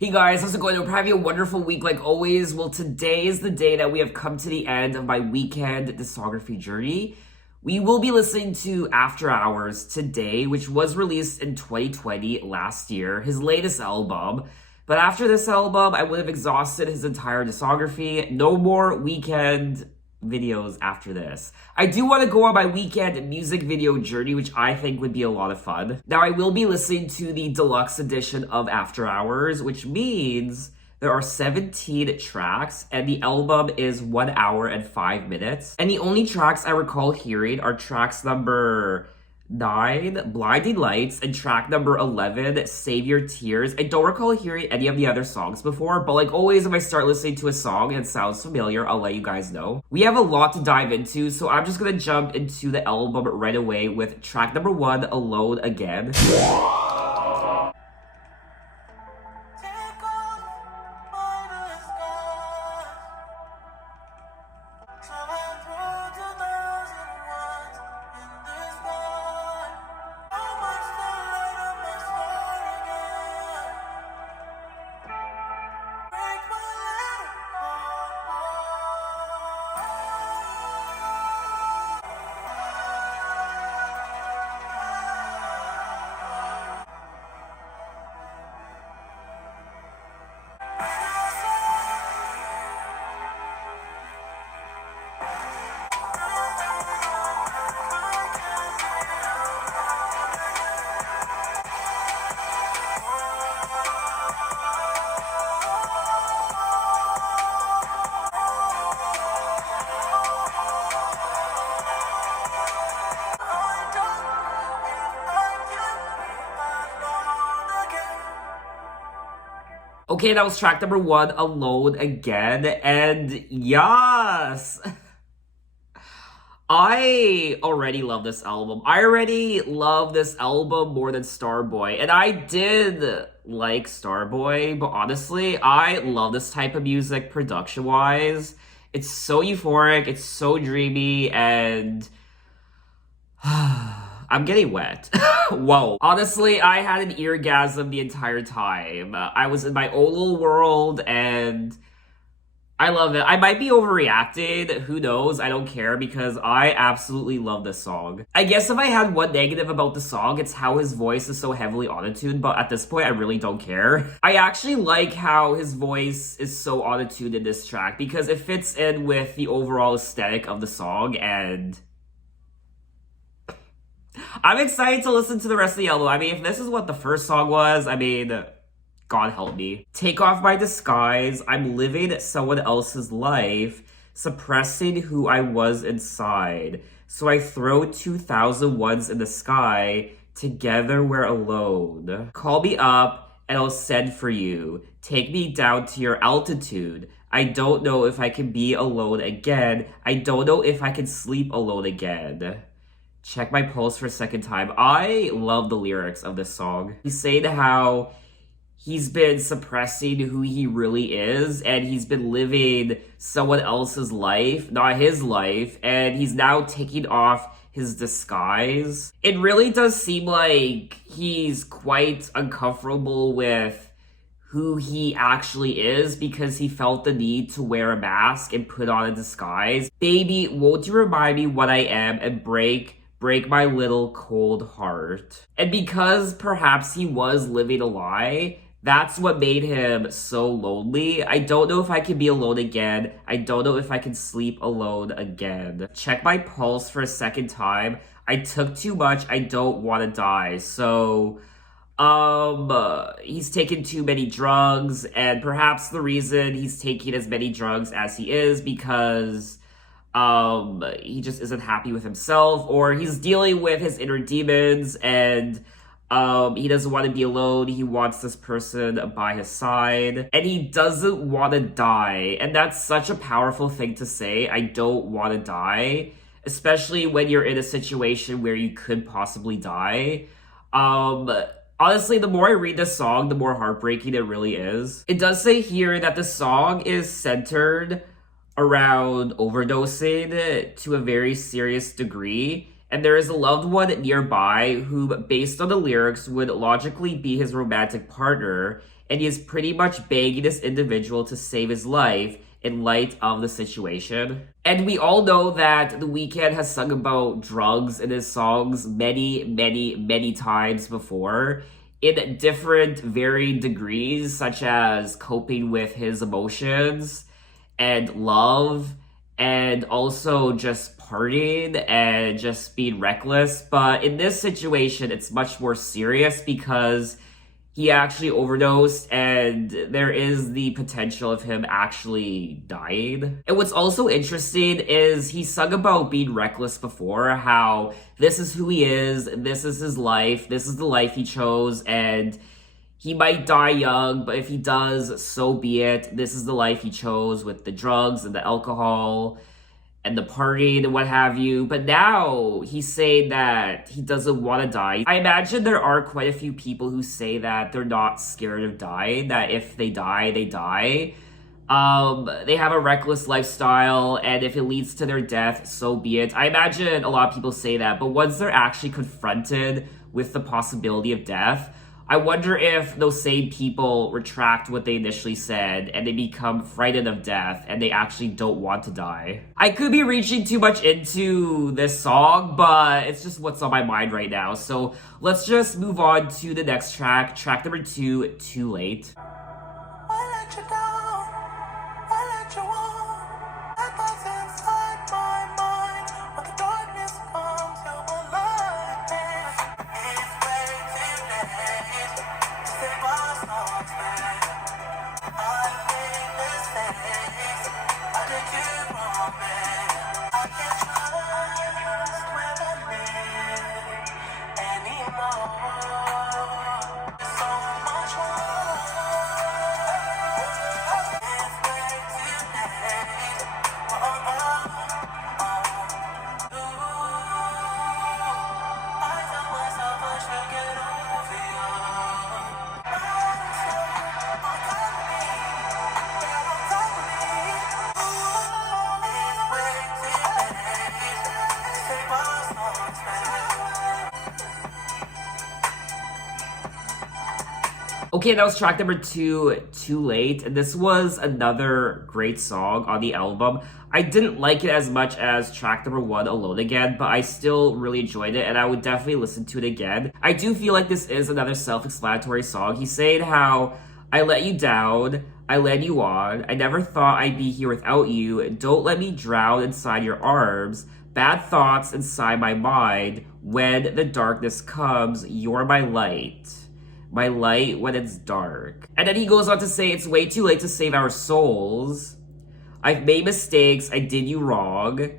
Hey guys, how's it going? Hope you're having a wonderful week like always. Well, today is the day that we have come to the end of my Weeknd discography journey. We will be listening to After Hours today, which was released in 2020 last year, his latest album. But after this album, I would have exhausted his entire discography. No more Weeknd videos after this. I do want to go on my Weeknd music video journey, which I think would be a lot of fun. Now, I will be listening to the deluxe edition of After Hours, which means there are 17 tracks, and the album is 1 hour and 5 minutes. And the only tracks I recall hearing are tracks number 9, Blinding Lights, and track number 11, Save Your Tears. I don't recall hearing any of the other songs before, but like always, if I start listening to a song and it sounds familiar, I'll let you guys know. We have a lot to dive into, so I'm just gonna jump into the album right away with track number 1, Alone Again. Okay, that was track number 1, Alone Again, and yes! I already love this album. I already love this album more than Starboy, and I did like Starboy, but honestly, I love this type of music production-wise. It's so euphoric, it's so dreamy, and I'm getting wet. Whoa. Honestly, I had an eargasm the entire time. I was in my own little world, and I love it. I might be overreacting. Who knows? I don't care because I absolutely love this song. I guess if I had one negative about the song, it's how his voice is so heavily autotuned, but at this point, I really don't care. I actually like how his voice is so autotuned in this track because it fits in with the overall aesthetic of the song, and I'm excited to listen to the rest of the album. I mean, if this is what the first song was, I mean, God help me. Take off my disguise. I'm living someone else's life, suppressing who I was inside. So I throw 2,000 ones in the sky. Together we're alone. Call me up and I'll send for you. Take me down to your altitude. I don't know if I can be alone again. I don't know if I can sleep alone again. Check my pulse for a second time. I love the lyrics of this song. He's saying how he's been suppressing who he really is, and he's been living someone else's life, not his life, and he's now taking off his disguise. It really does seem like he's quite uncomfortable with who he actually is because he felt the need to wear a mask and put on a disguise. Baby, won't you remind me what I am and break my little cold heart. And because perhaps he was living a lie, that's what made him so lonely. I don't know if I can be alone again. I don't know if I can sleep alone again. Check my pulse for a second time. I took too much. I don't want to die. So, he's taken too many drugs, and perhaps the reason he's taking as many drugs as he is because he just isn't happy with himself, or he's dealing with his inner demons, and he doesn't want to be alone. He wants this person by his side, and he doesn't want to die. And that's such a powerful thing to say. I don't want to die, especially when you're in a situation where you could possibly die. Honestly, the more I read this song, the more heartbreaking it really is. It does say here that the song is centered around overdosing to a very serious degree, and there is a loved one nearby who, based on the lyrics, would logically be his romantic partner, and he is pretty much begging this individual to save his life in light of the situation. And we all know that The Weeknd has sung about drugs in his songs many, many, many times before in different varying degrees, such as coping with his emotions and love, and also just partying and just being reckless. But in this situation, it's much more serious because he actually overdosed and there is the potential of him actually dying. And what's also interesting is he sung about being reckless before, how this is who he is, this is his life, this is the life he chose, and he might die young, but if he does, so be it. This is the life he chose with the drugs and the alcohol and the partying and what have you. But now he's saying that he doesn't want to die. I imagine there are quite a few people who say that they're not scared of dying, that if they die, they die. They have a reckless lifestyle, and if it leads to their death, so be it. I imagine a lot of people say that, but once they're actually confronted with the possibility of death, I wonder if those same people retract what they initially said and they become frightened of death and they actually don't want to die. I could be reaching too much into this song, but it's just what's on my mind right now. So let's just move on to the next track, track number 2, Too Late. I let you down, I let you on. I thoughts inside my mind. When the darkness comes, you will light me. It's way too late to save our souls, babe. I made mistakes, I did you wrong, babe. I can't trust where I live anymore. There's so much more. Okay, that was track number 2, Too Late, and this was another great song on the album. I didn't like it as much as track number 1, Alone Again, but I still really enjoyed it, and I would definitely listen to it again. I do feel like this is another self-explanatory song. He's saying how, I let you down, I led you on, I never thought I'd be here without you, don't let me drown inside your arms, bad thoughts inside my mind, when the darkness comes, you're my light. My light when it's dark. And then he goes on to say, it's way too late to save our souls. I've made mistakes, I did you wrong.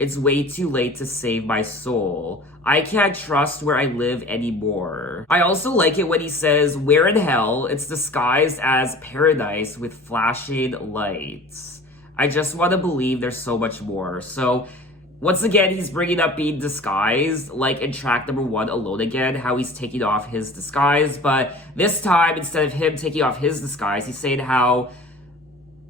It's way too late to save my soul. I can't trust where I live anymore. I also like it when he says, where in hell, it's disguised as paradise with flashing lights. I just want to believe there's so much more. So, once again, he's bringing up being disguised, like in track number 1, Alone Again, how he's taking off his disguise, but this time, instead of him taking off his disguise, he's saying how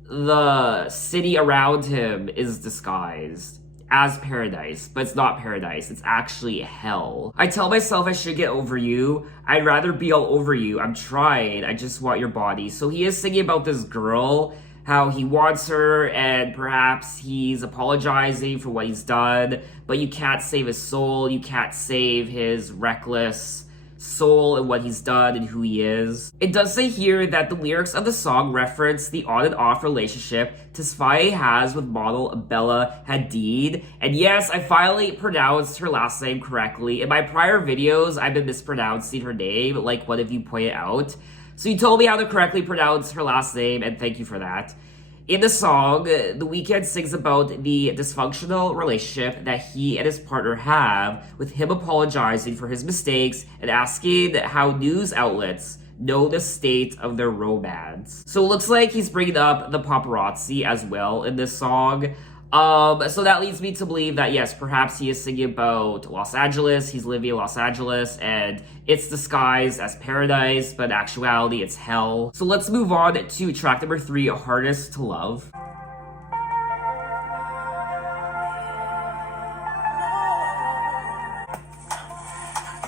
the city around him is disguised as paradise, but it's not paradise, it's actually hell. I tell myself I should get over you, I'd rather be all over you, I'm trying, I just want your body. So he is singing about this girl, how he wants her, and perhaps he's apologizing for what he's done, but you can't save his soul, you can't save his reckless soul and what he's done and who he is. It does say here that the lyrics of the song reference the on and off relationship Tesfaye has with model Bella Hadid. And yes, I finally pronounced her last name correctly. In my prior videos, I've been mispronouncing her name, like one of you pointed out. So you told me how to correctly pronounce her last name, and thank you for that. In the song, The Weeknd sings about the dysfunctional relationship that he and his partner have, with him apologizing for his mistakes and asking how news outlets know the state of their romance. So it looks like he's bringing up the paparazzi as well in this song. So that leads me to believe that, yes, perhaps he is singing about Los Angeles, he's living in Los Angeles, and it's disguised as paradise, but in actuality, it's hell. So let's move on to track number 3, Hardest to Love. You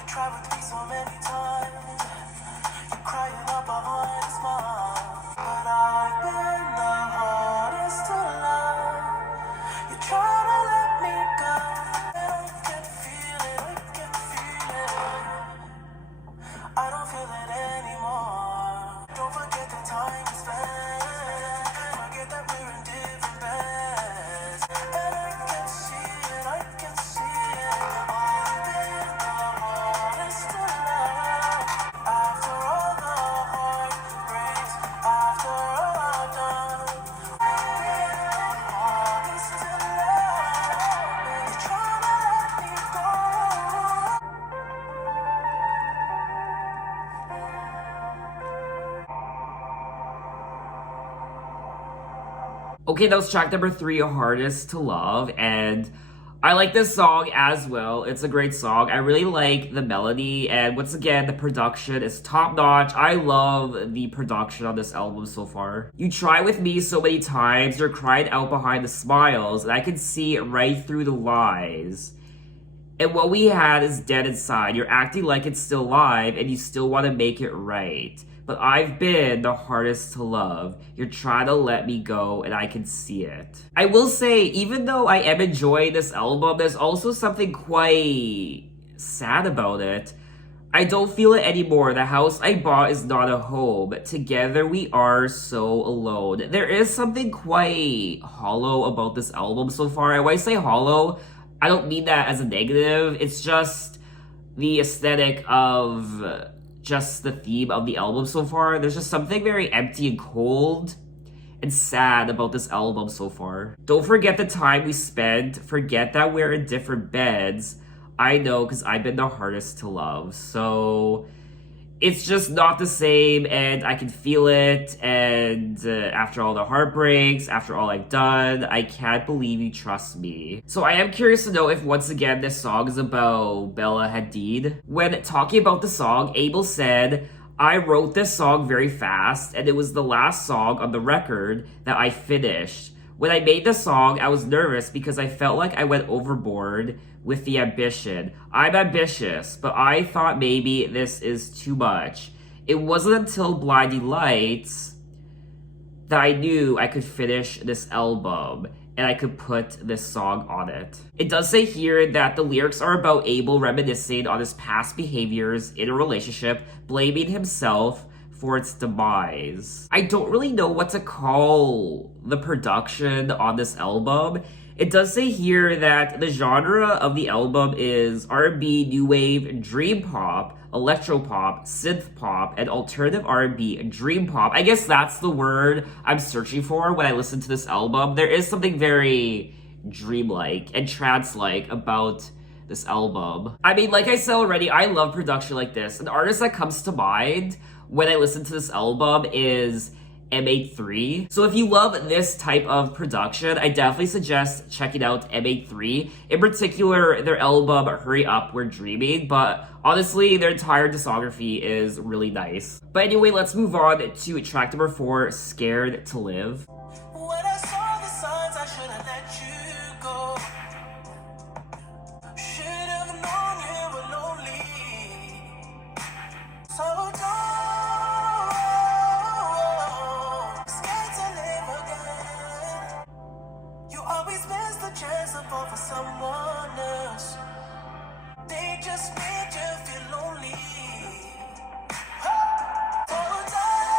try with me so many times. You're crying up behind a smile. Okay, that was track number 3, Hardest to Love, and I like this song as well. It's a great song. I really like the melody, and once again, the production is top notch. I love the production on this album so far. You try with me so many times, you're crying out behind the smiles, and I can see it right through the lies. And what we had is dead inside. You're acting like it's still live, and you still want to make it right. But I've been the hardest to love. You're trying to let me go, and I can see it. I will say, even though I am enjoying this album, there's also something quite sad about it. I don't feel it anymore. The house I bought is not a home. Together we are so alone. There is something quite hollow about this album so far. And when I say hollow, I don't mean that as a negative. It's just the aesthetic of just the theme of the album so far. There's just something very empty and cold and sad about this album so far. Don't forget the time we spent. Forget that we're in different beds. I know, because I've been the hardest to love. So it's just not the same, and I can feel it. And after all the heartbreaks, after all I've done, I can't believe you trust me. So I am curious to know if once again this song is about Bella Hadid. When talking about the song, Abel said, I wrote this song very fast, and it was the last song on the record that I finished. When I made the song, I was nervous because I felt like I went overboard with the ambition. I'm ambitious, but I thought maybe this is too much. It wasn't until Blinding Lights that I knew I could finish this album and I could put this song on it. It does say here that the lyrics are about Abel reminiscing on his past behaviors in a relationship, blaming himself for its demise. I don't really know what to call the production on this album. It does say here that the genre of the album is R&B, new wave, dream pop, electropop, synth pop, and alternative R&B, dream pop. I guess that's the word I'm searching for when I listen to this album. There is something very dreamlike and trance-like about this album. I mean, like I said already, I love production like this. An artist that comes to mind when I listen to this album is M83. So if you love this type of production, I definitely suggest checking out M83. In particular, their album Hurry Up, We're Dreaming, but honestly, their entire discography is really nice. But anyway, let's move on to track number 4, Scared to Live. When I saw the signs, I should have let you go. Should have known you were lonely. So don't, scared to live again. You always miss the chance to fall for someone else. They just made you feel lonely. So don't,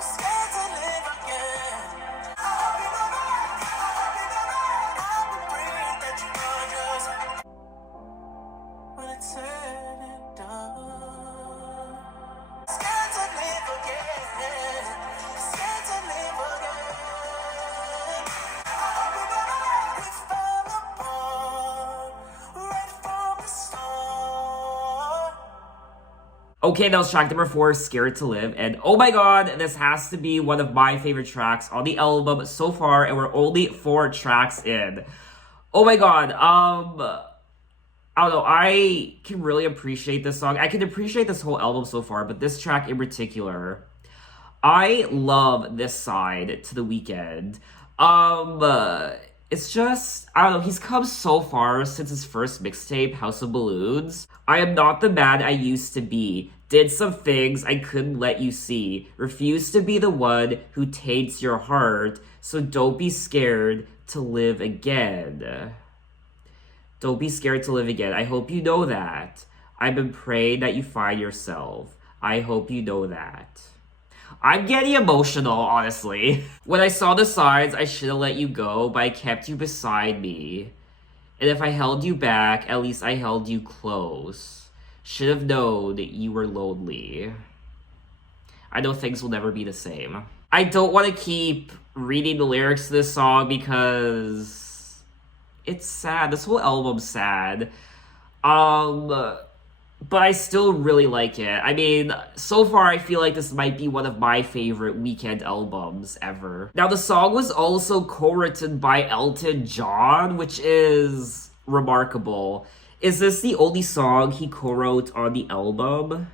scared to live again. I hope you know that. I hope you know that. I've been praying that you are just when it's said and done. Scared to live again. Scared to live again. I hope you know that we fell apart right from the start. Okay, that was track number 4, Scared to Live, and oh my god, this has to be one of my favorite tracks on the album so far, and we're only 4 tracks in. Oh my god, I don't know, I can really appreciate this song. I can appreciate this whole album so far, but this track in particular, I love this side to The Weeknd. It's just, I don't know, he's come so far since his first mixtape, House of Balloons. I am not the man I used to be. Did some things I couldn't let you see. Refused to be the one who taints your heart. So don't be scared to live again. Don't be scared to live again. I hope you know that. I've been praying that you find yourself. I hope you know that. I'm getting emotional, honestly. When I saw the signs, I should have let you go, but I kept you beside me. And if I held you back, at least I held you close. Should have known that you were lonely. I know things will never be the same. I don't want to keep reading the lyrics to this song because it's sad. This whole album's sad. but I still really like it. I mean, so far I feel like this might be one of my favorite Weeknd albums ever. Now, the song was also co-written by Elton John, which is remarkable. Is this the only song he co-wrote on the album?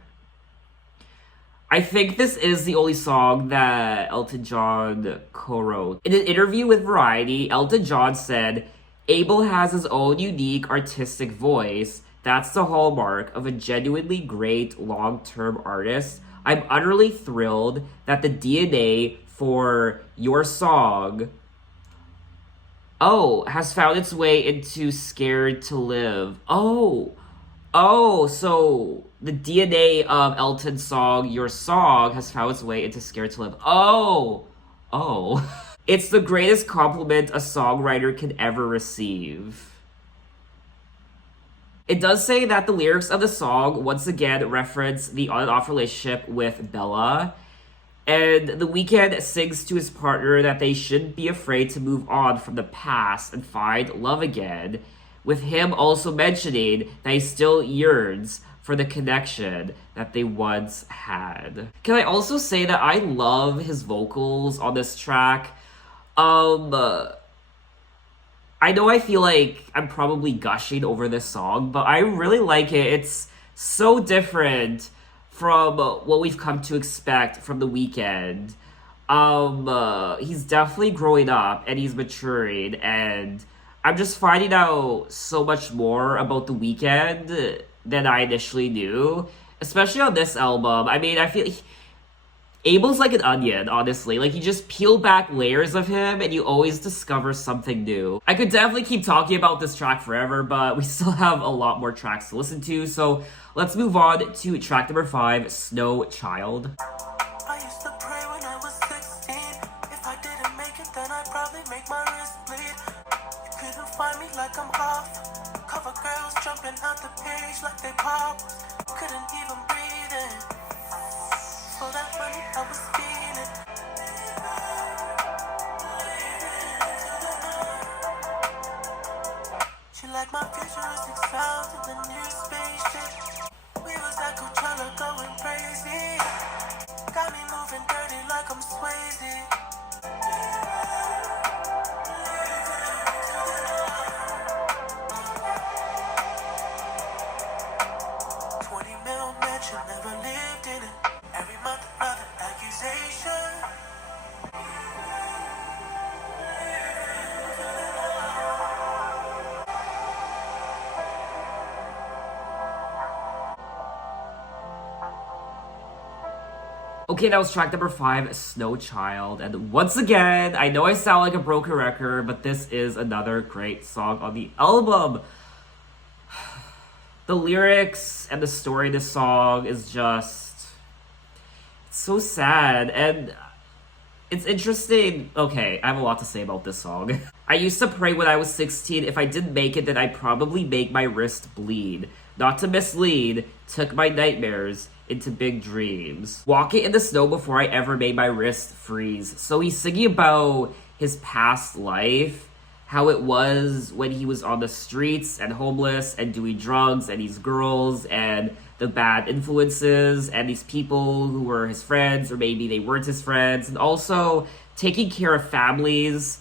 I think this is the only song that Elton John co-wrote. In an interview with Variety, Elton John said, "Abel has his own unique artistic voice. That's the hallmark of a genuinely great long-term artist. I'm utterly thrilled that the DNA for your song, has found its way into Scared to Live." So the DNA of Elton's song, Your Song, has found its way into Scared to Live. Oh. It's the greatest compliment a songwriter can ever receive. It does say that the lyrics of the song once again reference the on and off relationship with Bella. And The Weeknd sings to his partner that they shouldn't be afraid to move on from the past and find love again, with him also mentioning that he still yearns for the connection that they once had. Can I also say that I love his vocals on this track? I know I feel like I'm probably gushing over this song, but I really like it. It's so different from what we've come to expect from The Weeknd. He's definitely growing up and he's maturing, and I'm just finding out so much more about The Weeknd than I initially knew, especially on this album. I mean, I feel Abel's like an onion, honestly. Like, you just peel back layers of him and you always discover something new. I could definitely keep talking about this track forever, but we still have a lot more tracks to listen to, so let's move on to track number 5, Snow Child. I used to pray when I was 16. If I didn't make it, then I'd probably make my wrist bleed. You couldn't find me like I'm off. Cover girls jumping out the page like they pop. Couldn't even breathe in. For that money I was feeling. She liked my futuristic sounds in the new spaceship. We was at Coachella going crazy. Got me moving dirty like I'm Swayze. 20 mil mansion, never lived in it. Every month another accusation. Okay, that was track number 5, Snow Child. And once again, I know I sound like a broken record, but this is another great song on the album. The lyrics and the story of the song is just... it's so sad. And it's interesting. Okay, I have a lot to say about this song. I used to pray when I was 16, if I didn't make it, then I'd probably make my wrist bleed. Not to mislead, took my nightmares into big dreams. Walking in the snow before I ever made my wrist freeze. So he's singing about his past life, how it was when he was on the streets and homeless and doing drugs, and these girls and the bad influences and these people who were his friends or maybe they weren't his friends, and also taking care of families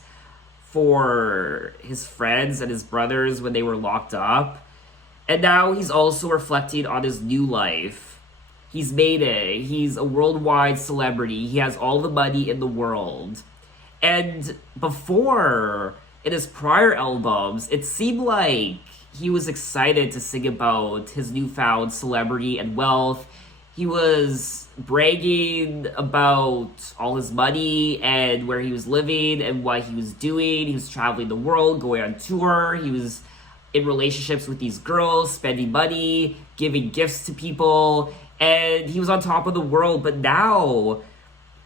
for his friends and his brothers when they were locked up. And now he's also reflecting on his new life. He's made it. He's a worldwide celebrity. He has all the money in the world. And before, in his prior albums, it seemed like he was excited to sing about his newfound celebrity and wealth. He was bragging about all his money and where he was living and what he was doing. He was traveling the world, going on tour. He was in relationships with these girls, spending money, giving gifts to people, and he was on top of the world. But now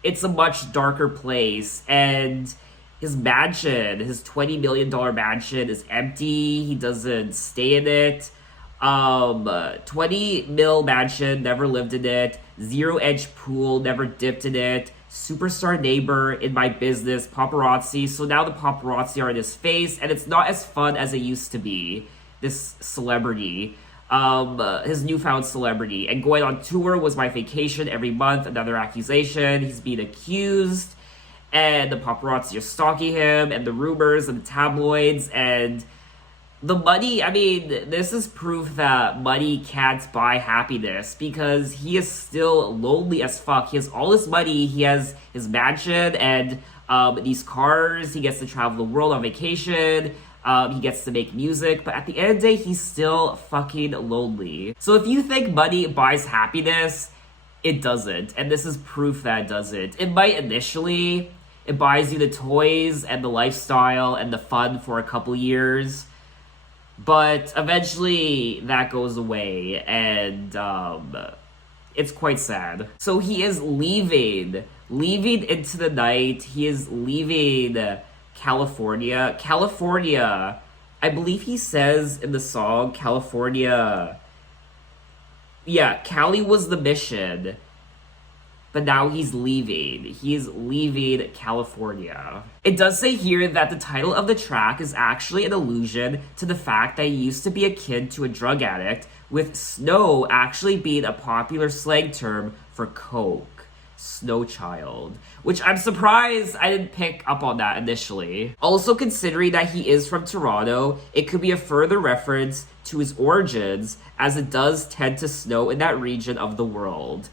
it's a much darker place, and his mansion, his $20 million mansion, is empty. He doesn't stay in it. 20 mil mansion, never lived in it. 0-edge pool, never dipped in it. Superstar neighbor in my business, paparazzi. So now the paparazzi are in his face, and it's not as fun as it used to be, this celebrity. his newfound celebrity. And going on tour was my vacation every month. Another accusation. He's being accused. And the paparazzi are stalking him, and the rumors and the tabloids, and the money. I mean, this is proof that money can't buy happiness, because he is still lonely as fuck. He has all this money, he has his mansion and these cars, he gets to travel the world on vacation, he gets to make music, but at the end of the day, he's still fucking lonely. So if you think money buys happiness, it doesn't, and this is proof that it doesn't. It might initially. It buys you the toys and the lifestyle and the fun for a couple years, but eventually that goes away, and it's quite sad. So he is leaving into the night. He is leaving California. I believe he says in the song, California. Yeah, Cali was the mission. But now he's leaving. He is leaving California. It does say here that the title of the track is actually an allusion to the fact that he used to be a kid to a drug addict, with snow actually being a popular slang term for coke. Snow child. Which I'm surprised I didn't pick up on that initially. Also, considering that he is from Toronto, it could be a further reference to his origins, as it does tend to snow in that region of the world.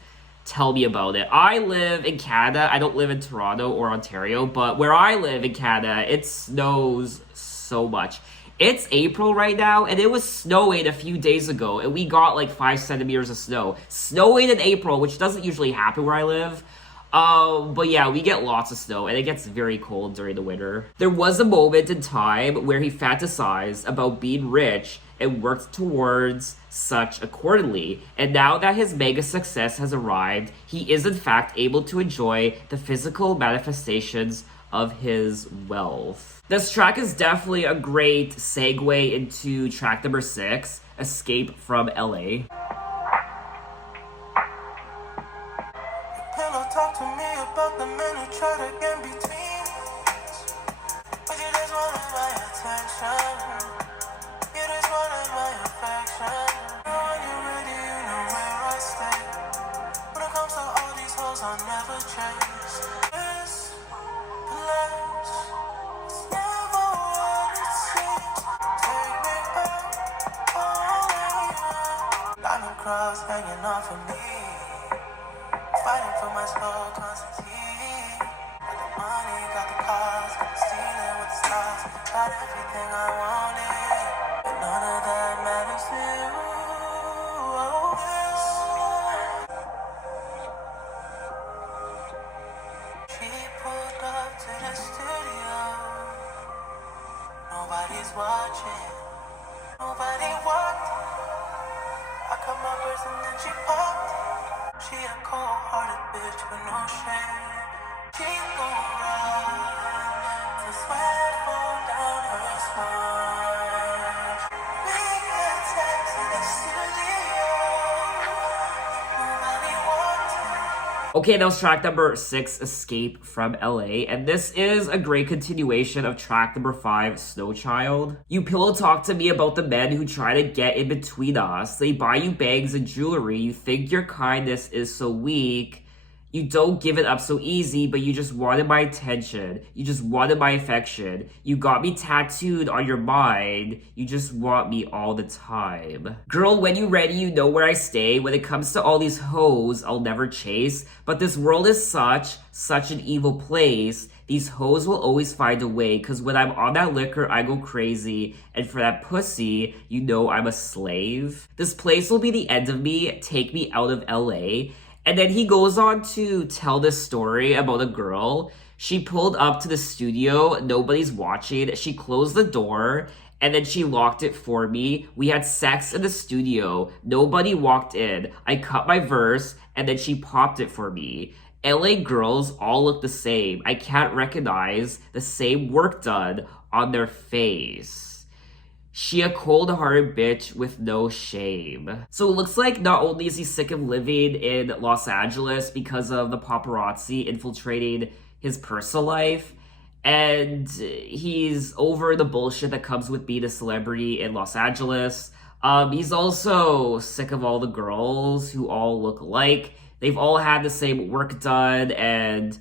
Tell me about it. I live in Canada. I don't live in Toronto or Ontario, but where I live in Canada, it snows so much. It's April right now, and it was snowing a few days ago, and we got like 5 centimeters of snow. Snowing in April, which doesn't usually happen where I live. But yeah, we get lots of snow, and it gets very cold during the winter. There was a moment in time where he fantasized about being rich and worked towards such accordingly. And now that his mega success has arrived, he is in fact able to enjoy the physical manifestations of his wealth. This track is definitely a great segue into track number 6, Escape from LA. Pillow talk to me about the men who try to get between. But you just wanted my attention. You just wanted my affection. When you're ready, you know where I stay. When it comes to all these hoes, I'll never change. This place is never what it seems. Take me back, oh, diamond cross hanging off of me. Fighting for my soul, Constantine. Got the money, got the cars, stealing with the stars. Got everything I wanted, but none of that matters to you. She pulled up to the studio. Nobody's watching, nobody walked. I cut my verse and then she popped. She a cold-hearted bitch with no shame. She gon' ride till sweat fall down her spine. We got text in the studio. Nobody wanted. Okay, that was track number 6, Escape from LA, and this is a great continuation of track number 5, Snow Child. You pillow talk to me about the men who try to get in between us. They buy you bags and jewelry. You think your kindness is so weak. You don't give it up so easy, but you just wanted my attention. You just wanted my affection. You got me tattooed on your mind. You just want me all the time. Girl, when you ready, you know where I stay. When it comes to all these hoes, I'll never chase. But this world is such an evil place. These hoes will always find a way, cause when I'm on that liquor, I go crazy. And for that pussy, you know I'm a slave. This place will be the end of me. Take me out of LA. And then he goes on to tell this story about a girl. She pulled up to the studio, nobody's watching. She closed the door, and then she locked it for me. We had sex in the studio. Nobody walked in. I cut my verse, and then she popped it for me. LA girls all look the same. I can't recognize the same work done on their face. She a cold-hearted bitch with no shame. So it looks like not only is he sick of living in Los Angeles because of the paparazzi infiltrating his personal life, and he's over the bullshit that comes with being a celebrity in Los Angeles. He's also sick of all the girls who all look alike. They've all had the same work done, and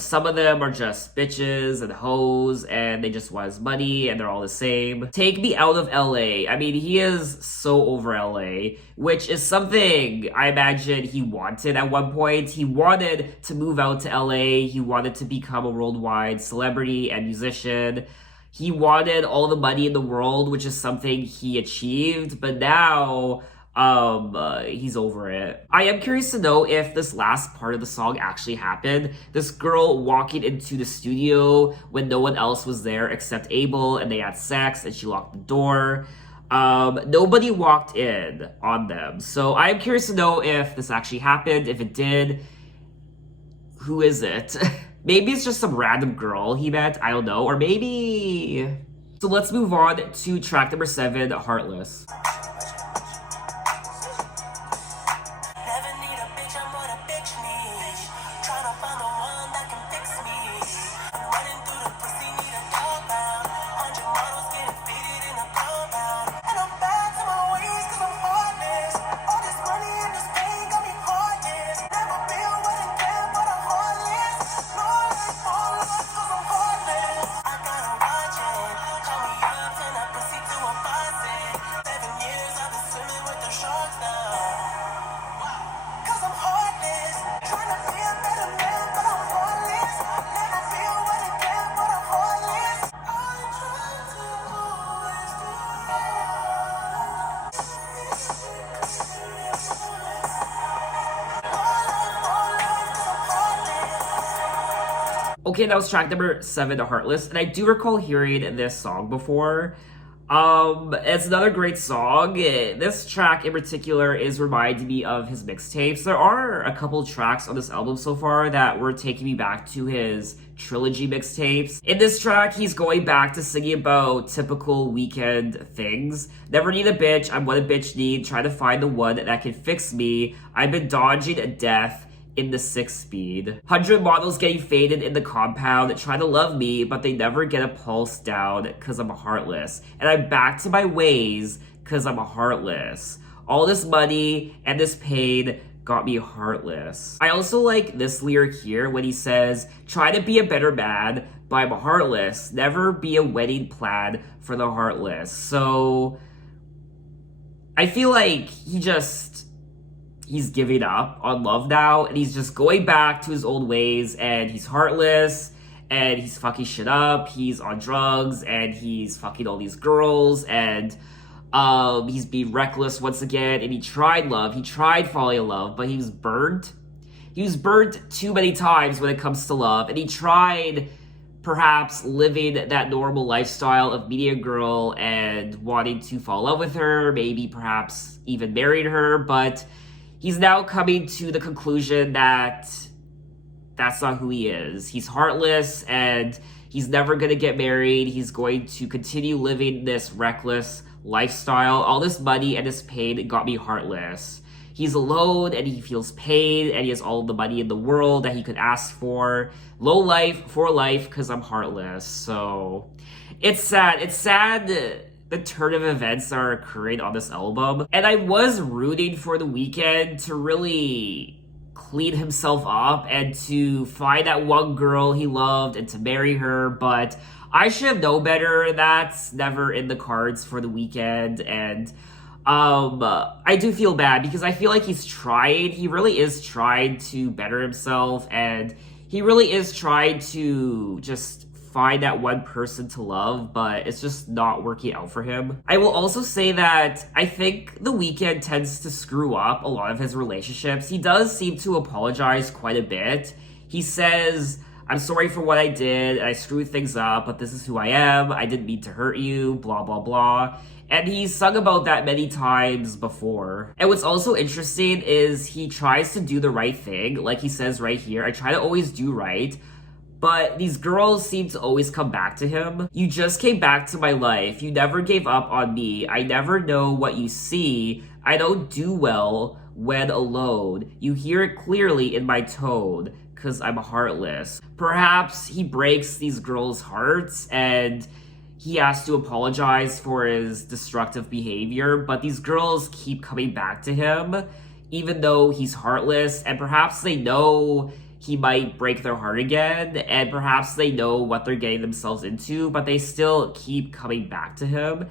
some of them are just bitches and hoes, and they just want his money, and they're all the same. Take me out of LA. I mean, he is so over LA, which is something I imagine he wanted at one point. He wanted to move out to LA. He wanted to become a worldwide celebrity and musician. He wanted all the money in the world, which is something he achieved, but now he's over it. I am curious to know if this last part of the song actually happened. This girl walking into the studio when no one else was there except Abel, and they had sex and she locked the door. Nobody walked in on them. So I am curious to know if this actually happened. If it did, who is it? Maybe it's just some random girl he met, I don't know, or maybe... So let's move on to track number 7, Heartless. Never need a bitch, I'm what a bitch needs. Tryna find the one that can fix me. I'm running through the pussy, need a dog pound. 100 models getting faded in a compound. And I'm back to my ways cause I'm heartless. All this money and this pain got me heartless. Never feel what again, but I'm heartless. No life, all life cause I'm heartless. I gotta watch it. Call me up, turn that pussy to a faucet. 7 years I've been swimming with the sharks now. Cause I'm heartless. Trying to be a better man, but I'm heartless. Never feel what again, but I'm heartless. I try to always be Okay, that was track number 7, Heartless, and I do recall hearing this song before. It's another great song. This track in particular is reminding me of his mixtapes. There are a couple tracks on this album so far that were taking me back to his trilogy mixtapes. In this track, he's going back to singing about typical Weeknd things. Never need a bitch, I'm what a bitch need, trying to find the one that can fix me. I've been dodging death in the 6-speed. 100 models getting faded in the compound, try to love me, but they never get a pulse down, cause I'm a heartless. And I'm back to my ways, cause I'm a heartless. All this money and this pain got me heartless. I also like this lyric here when he says, try to be a better man, but I'm a heartless. Never be a wedding plan for the heartless. So, I feel like he's giving up on love now, and he's just going back to his old ways, and he's heartless, and he's fucking shit up, he's on drugs, and he's fucking all these girls, and he's being reckless once again, and he tried love, he tried falling in love, but he was burnt. He was burnt too many times when it comes to love, and he tried perhaps living that normal lifestyle of meeting a girl and wanting to fall in love with her, maybe perhaps even marrying her, but he's now coming to the conclusion that that's not who he is. He's heartless, and he's never going to get married. He's going to continue living this reckless lifestyle. All this money and this pain got me heartless. He's alone, and he feels pain, and he has all the money in the world that he could ask for. Low life for life, because I'm heartless. So, it's sad. It's sad the turn of events that are occurring on this album. And I was rooting for The Weeknd to really clean himself up and to find that one girl he loved and to marry her, but I should have known better. That's never in the cards for The Weeknd, and I do feel bad because I feel like he really is trying to better himself, and he really is trying to just find that one person to love, but it's just not working out for him. I will also say that I think The Weeknd tends to screw up a lot of his relationships. He does seem to apologize quite a bit. He says, I'm sorry for what I did, I screwed things up, but this is who I am, I didn't mean to hurt you, blah, blah, blah. And he's sung about that many times before. And what's also interesting is he tries to do the right thing, like he says right here, I try to always do right, but these girls seem to always come back to him. You just came back to my life. You never gave up on me. I never know what you see. I don't do well when alone. You hear it clearly in my tone, cause I'm heartless. Perhaps he breaks these girls' hearts, and he has to apologize for his destructive behavior, but these girls keep coming back to him, even though he's heartless, and perhaps they know he might break their heart again, and perhaps they know what they're getting themselves into, but they still keep coming back to him,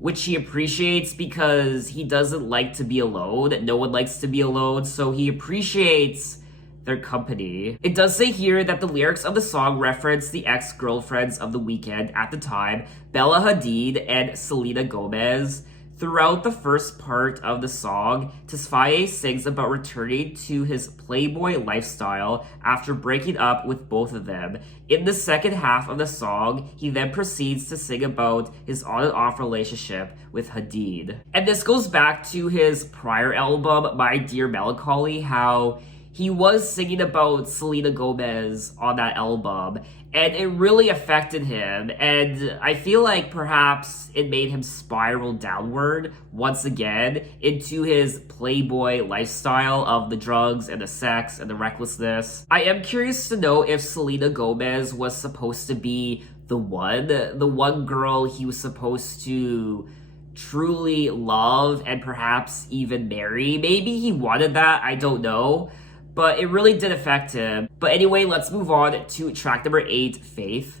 which he appreciates because he doesn't like to be alone. No one likes to be alone, so he appreciates their company. It does say here that the lyrics of the song reference the ex-girlfriends of The Weeknd at the time, Bella Hadid and Selena Gomez. Throughout the first part of the song, Tesfaye sings about returning to his playboy lifestyle after breaking up with both of them. In the second half of the song, he then proceeds to sing about his on and off relationship with Hadid. And this goes back to his prior album, My Dear Melancholy, how he was singing about Selena Gomez on that album, and it really affected him, and I feel like perhaps it made him spiral downward once again into his playboy lifestyle of the drugs and the sex and the recklessness. I am curious to know if Selena Gomez was supposed to be the one girl he was supposed to truly love and perhaps even marry. Maybe he wanted that, I don't know. But it really did affect him. But anyway, let's move on to track number 8, Faith.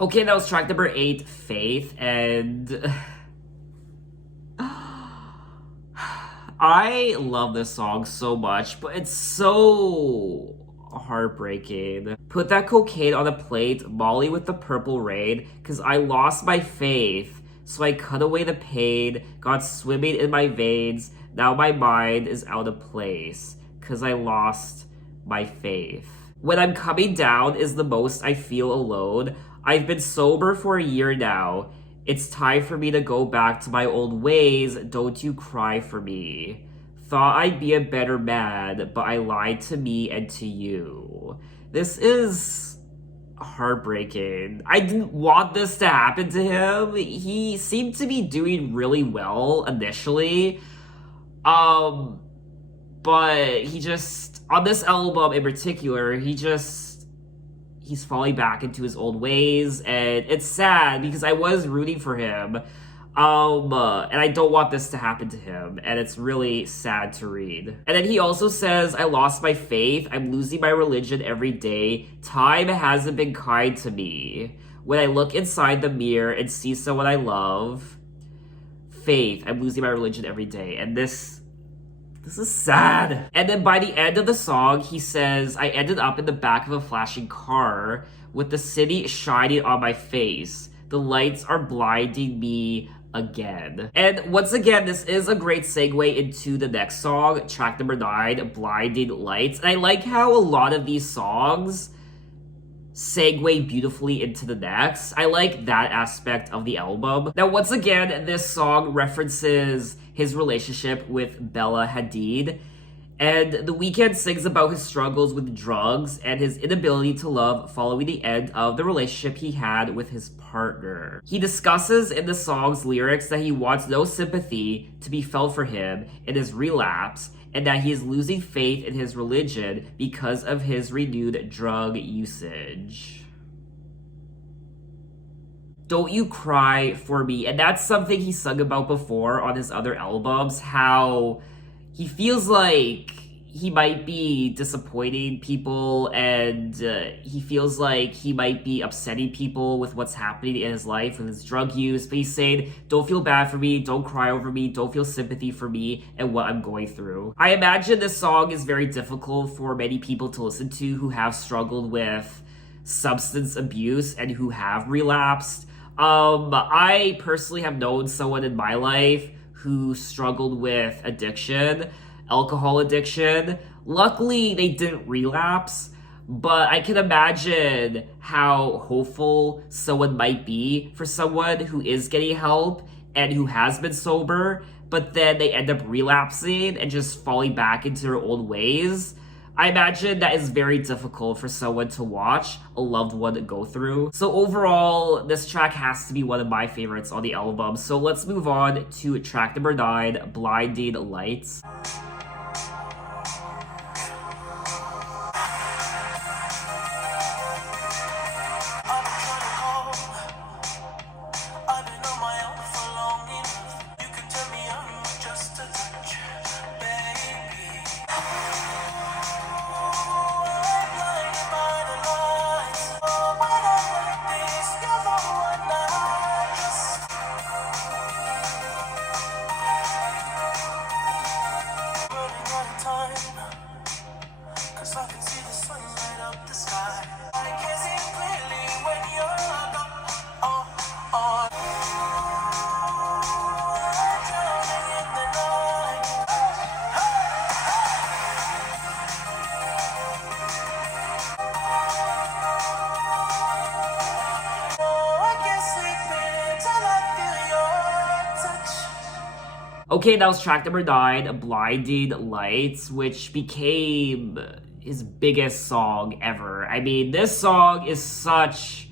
Okay, that was track number 8, Faith, and I love this song so much, but it's so heartbreaking. Put that cocaine on a plate, Molly with the purple rain, cause I lost my faith, so I cut away the pain, got swimming in my veins, now my mind is out of place, cause I lost my faith. When I'm coming down is the most I feel alone. I've been sober for a year now. It's time for me to go back to my old ways. Don't you cry for me. Thought I'd be a better man, but I lied to me and to you. This is heartbreaking. I didn't want this to happen to him. He seemed to be doing really well initially. But he just, on this album in particular, he's falling back into his old ways, and it's sad because I was rooting for him, and I don't want this to happen to him, and it's really sad to read. And then he also says, I lost my faith, I'm losing my religion every day, time hasn't been kind to me. When I look inside the mirror and see someone I love, faith, I'm losing my religion every day, and this is sad. And then by the end of the song, he says, I ended up in the back of a flashing car with the city shining on my face. The lights are blinding me again. And once again, this is a great segue into the next song, track number 9, Blinding Lights. And I like how a lot of these songs segue beautifully into the next. I like that aspect of the album. Now, once again, this song references his relationship with Bella Hadid, and The Weeknd sings about his struggles with drugs and his inability to love following the end of the relationship he had with his partner. He discusses in the song's lyrics that he wants no sympathy to be felt for him in his relapse, and that he is losing faith in his religion because of his renewed drug usage. Don't You Cry for Me. And that's something he sung about before on his other albums, how he feels like he might be disappointing people, and he feels like he might be upsetting people with what's happening in his life with his drug use. But he's saying, don't feel bad for me, don't cry over me, don't feel sympathy for me and what I'm going through. I imagine this song is very difficult for many people to listen to who have struggled with substance abuse and who have relapsed. I personally have known someone in my life who struggled with addiction, alcohol addiction. Luckily, they didn't relapse, but I can imagine how hopeful someone might be for someone who is getting help and who has been sober, but then they end up relapsing and just falling back into their old ways. I imagine that is very difficult for someone to watch a loved one go through. So overall, this track has to be one of my favorites on the album. So let's move on to track number 9, Blinding Lights. Okay, that was track number 9, Blinding Lights, which became his biggest song ever. I mean, this song is such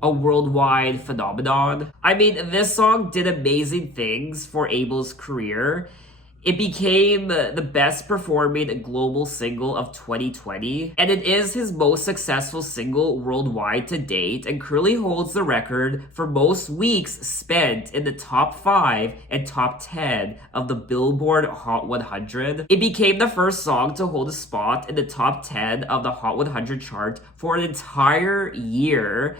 a worldwide phenomenon. I mean, this song did amazing things for Abel's career. It became the best performing global single of 2020, and it is his most successful single worldwide to date, and currently holds the record for most weeks spent in the top 5 and top 10 of the Billboard Hot 100. It became the first song to hold a spot in the top 10 of the Hot 100 chart for an entire year.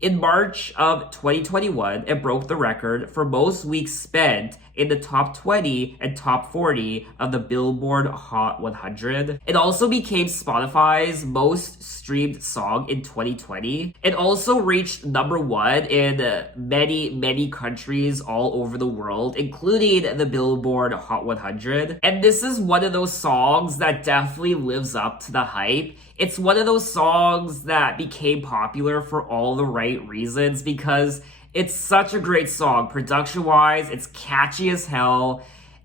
In March of 2021, it broke the record for most weeks spent in the top 20 and top 40 of the Billboard Hot 100. It also became Spotify's most streamed song in 2020. It also reached number 1 in many countries all over the world, including the Billboard Hot 100. And this is one of those songs that definitely lives up to the hype. It's one of those songs that became popular for all the right reasons because it's such a great song. Production-wise, it's catchy as hell,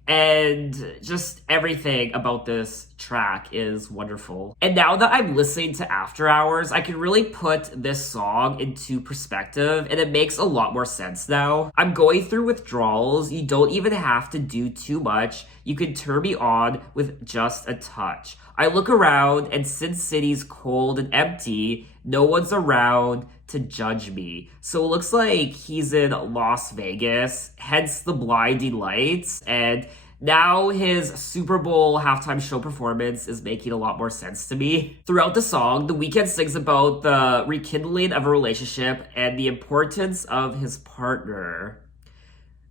and just everything about this track is wonderful. And now that I'm listening to After Hours, I can really put this song into perspective, and it makes a lot more sense now. I'm going through withdrawals. You don't even have to do too much. You can turn me on with just a touch. I look around, and Sin City's cold and empty. No one's around to judge me. So it looks like he's in Las Vegas, hence the blinding lights, and now his Super Bowl halftime show performance is making a lot more sense to me. Throughout the song, The Weeknd sings about the rekindling of a relationship and the importance of his partner.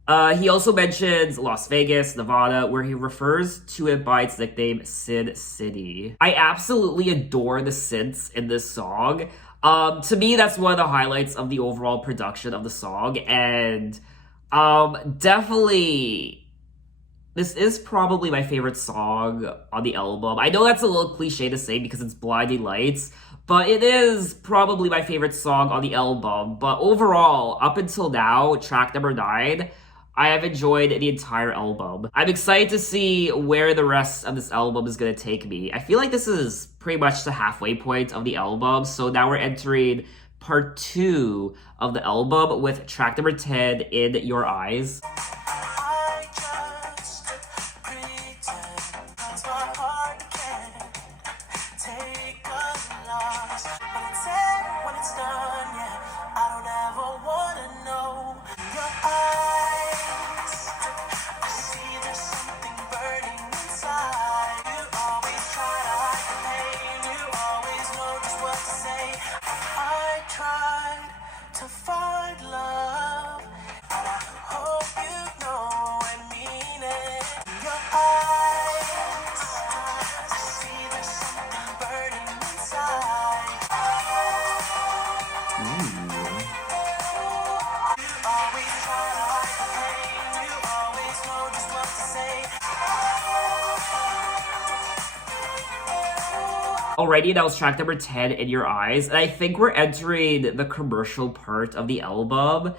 He also mentions Las Vegas, Nevada, where he refers to it by its nickname, Sin City. I absolutely adore the synths in this song. To me, that's one of the highlights of the overall production of the song, and definitely, this is probably my favorite song on the album. I know that's a little cliche to say because it's Blinding Lights, but it is probably my favorite song on the album. But overall, up until now, track number 9, I have enjoyed the entire album. I'm excited to see where the rest of this album is going to take me. I feel like this is pretty much the halfway point of the album, so now we're entering part 2 of the album with track number 10, In Your Eyes. I just pretend, 'cause my heart can't take a loss. When it's said, when it's done, yeah, I don't ever wanna always try to hide the pain. You always know just what to say. Alrighty, that was track number 10, In Your Eyes. And I think we're entering the commercial part of the album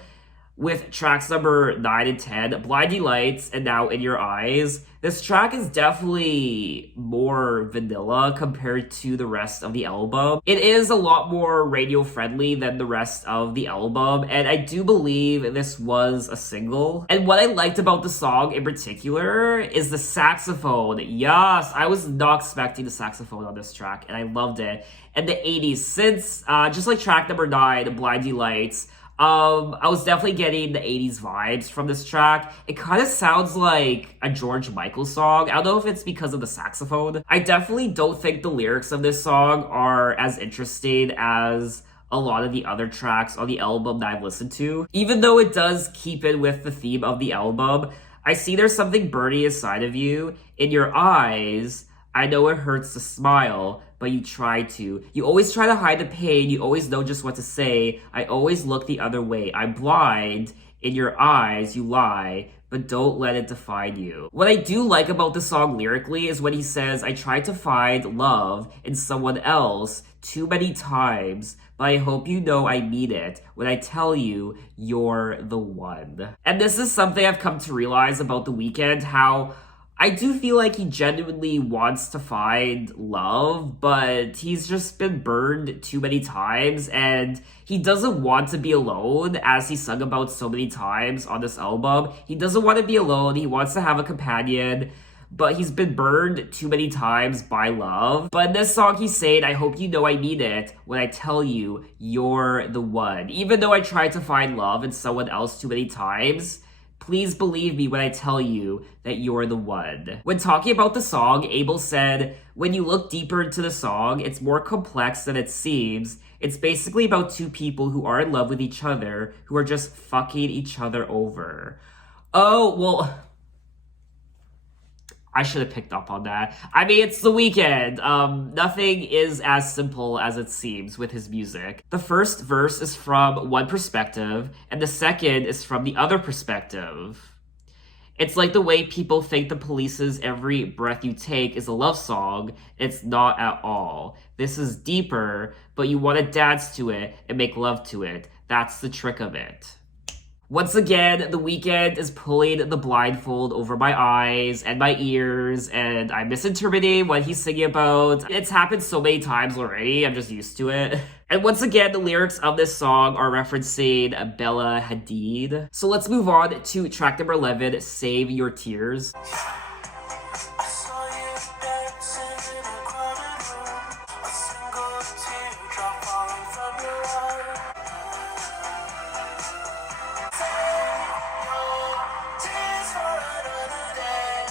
with tracks number 9 and 10, Blinding Lights, and now In Your Eyes. This track is definitely more vanilla compared to the rest of the album. It is a lot more radio friendly than the rest of the album, and I do believe this was a single. And what I liked about the song in particular is the saxophone. Yes, I was not expecting the saxophone on this track, and I loved it. And the 80s synths, just like track number 9, Blinding Lights, I was definitely getting the 80s vibes from this track. It kind of sounds like a George Michael song. I don't know if it's because of the saxophone. I definitely don't think the lyrics of this song are as interesting as a lot of the other tracks on the album that I've listened to. Even though it does keep in with the theme of the album, I see there's something burning inside of you, in your eyes. I know it hurts to smile, but you try to. You always try to hide the pain. You always know just what to say. I always look the other way. I'm blind. In your eyes, you lie, but don't let it define you. What I do like about the song lyrically is when he says, I tried to find love in someone else too many times, but I hope you know I mean it when I tell you you're the one. And this is something I've come to realize about The Weeknd, how I do feel like he genuinely wants to find love, but he's just been burned too many times, and he doesn't want to be alone, as he sung about so many times on this album. He doesn't want to be alone, he wants to have a companion, but he's been burned too many times by love. But in this song, he's saying, I hope you know I mean it when I tell you you're the one. Even though I tried to find love in someone else too many times, please believe me when I tell you that you're the one. When talking about the song, Abel said, when you look deeper into the song, it's more complex than it seems. It's basically about two people who are in love with each other, who are just fucking each other over. Oh, well, I should have picked up on that. I mean, it's The Weeknd. Nothing is as simple as it seems with his music. The first verse is from one perspective, and the second is from the other perspective. It's like the way people think the Police's Every Breath You Take is a love song. It's not at all. This is deeper, but you want to dance to it and make love to it. That's the trick of it. Once again, The Weeknd is pulling the blindfold over my eyes and my ears, and I'm misinterpreting what he's singing about. It's happened so many times already, I'm just used to it. And once again, the lyrics of this song are referencing Bella Hadid. So let's move on to track number 11, Save Your Tears. I saw you dancing in a crowded room, a single teardrop falling from your eye. Save your tears for another day.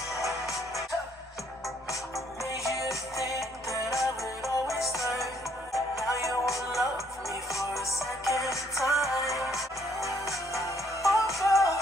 Made you think that I would always stay. Now you won't love me for a second time. Oh, girl.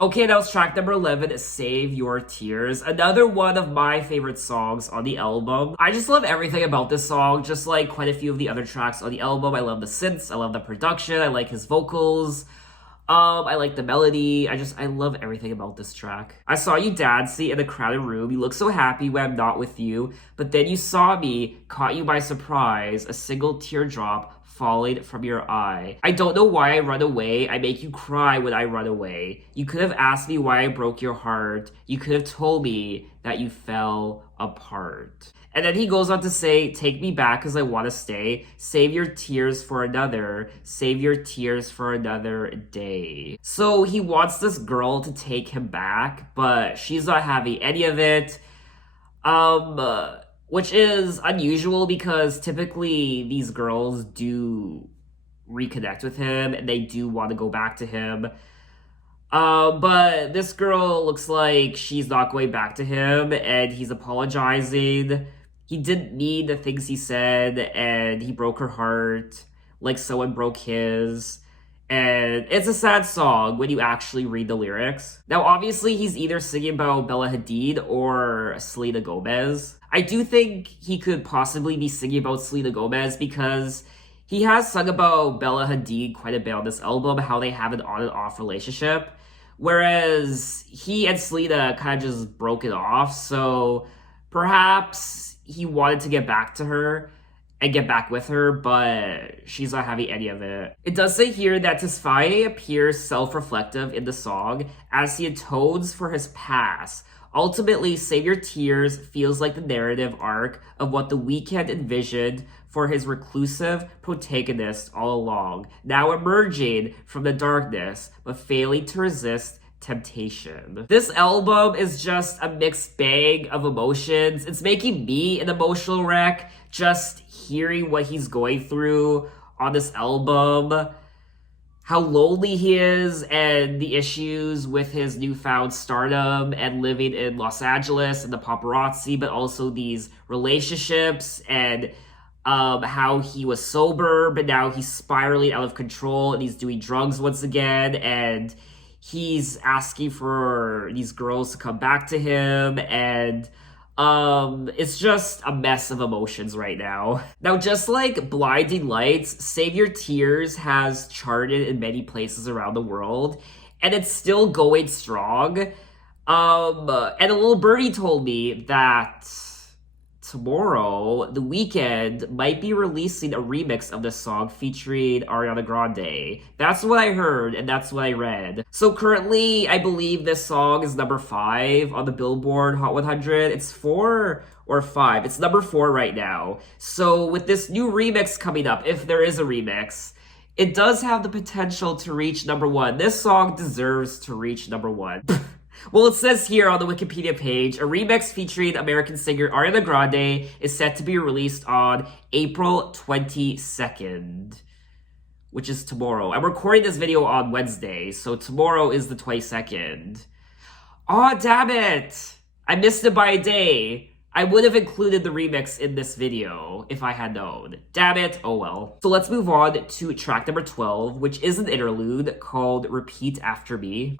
Okay, that was track number 11, Save Your Tears. Another one of my favorite songs on the album. I just love everything about this song, just like quite a few of the other tracks on the album. I love the synths, I love the production, I like his vocals. I like the melody. I love everything about this track. I saw you dancing in a crowded room. You look so happy when I'm not with you. But then you saw me, caught you by surprise, a single teardrop falling from your eye. I don't know why I run away. I make you cry when I run away. You could have asked me why I broke your heart. You could have told me that you fell apart. And then he goes on to say, take me back because I want to stay. Save your tears for another. Save your tears for another day. So he wants this girl to take him back, but she's not having any of it. Which is unusual because typically these girls do reconnect with him and they do want to go back to him. But this girl looks like she's not going back to him and he's apologizing. He didn't mean the things he said and he broke her heart. like someone broke his. And it's a sad song when you actually read the lyrics. Now, obviously, he's either singing about Bella Hadid or Selena Gomez. I do think he could possibly be singing about Selena Gomez because he has sung about Bella Hadid quite a bit on this album, how they have an on and off relationship. Whereas he and Selena kind of just broke it off, so perhaps he wanted to get back to her and get back with her, but she's not having any of it. It does say here that Tesfaye appears self-reflective in the song as he atones for his past. Ultimately, Save Your Tears feels like the narrative arc of what The Weeknd envisioned for his reclusive protagonist all along, now emerging from the darkness, but failing to resist temptation. This album is just a mixed bag of emotions. It's making me an emotional wreck just hearing what he's going through on this album, how lonely he is, and the issues with his newfound stardom and living in Los Angeles and the paparazzi, but also these relationships and how he was sober, but now he's spiraling out of control and he's doing drugs once again, and he's asking for these girls to come back to him, and it's just a mess of emotions right now. Now, just like Blinding Lights, Save Your Tears has charted in many places around the world, and it's still going strong. And a little birdie told me that tomorrow, The Weeknd might be releasing a remix of this song featuring Ariana Grande. That's what I heard, and that's what I read. So currently, I believe this song is number 5 on the Billboard Hot 100. It's 4 or 5. It's number 4 right now. So with this new remix coming up, if there is a remix, it does have the potential to reach number 1. This song deserves to reach number 1. Well, it says here on the Wikipedia page, a remix featuring American singer Ariana Grande is set to be released on April 22nd, which is tomorrow. I'm recording this video on Wednesday, so tomorrow is the 22nd. Aw, damn it! I missed it by a day. I would have included the remix in this video if I had known. Damn it, oh well. So let's move on to track number 12, which is an interlude called Repeat After Me.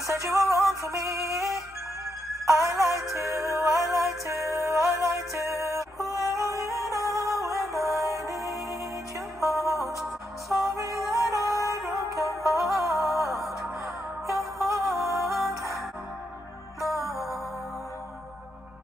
Said you were wrong for me. I lied to, I lied to, I lied to. Where are you now when I need you most? Sorry that I broke your heart. Your heart.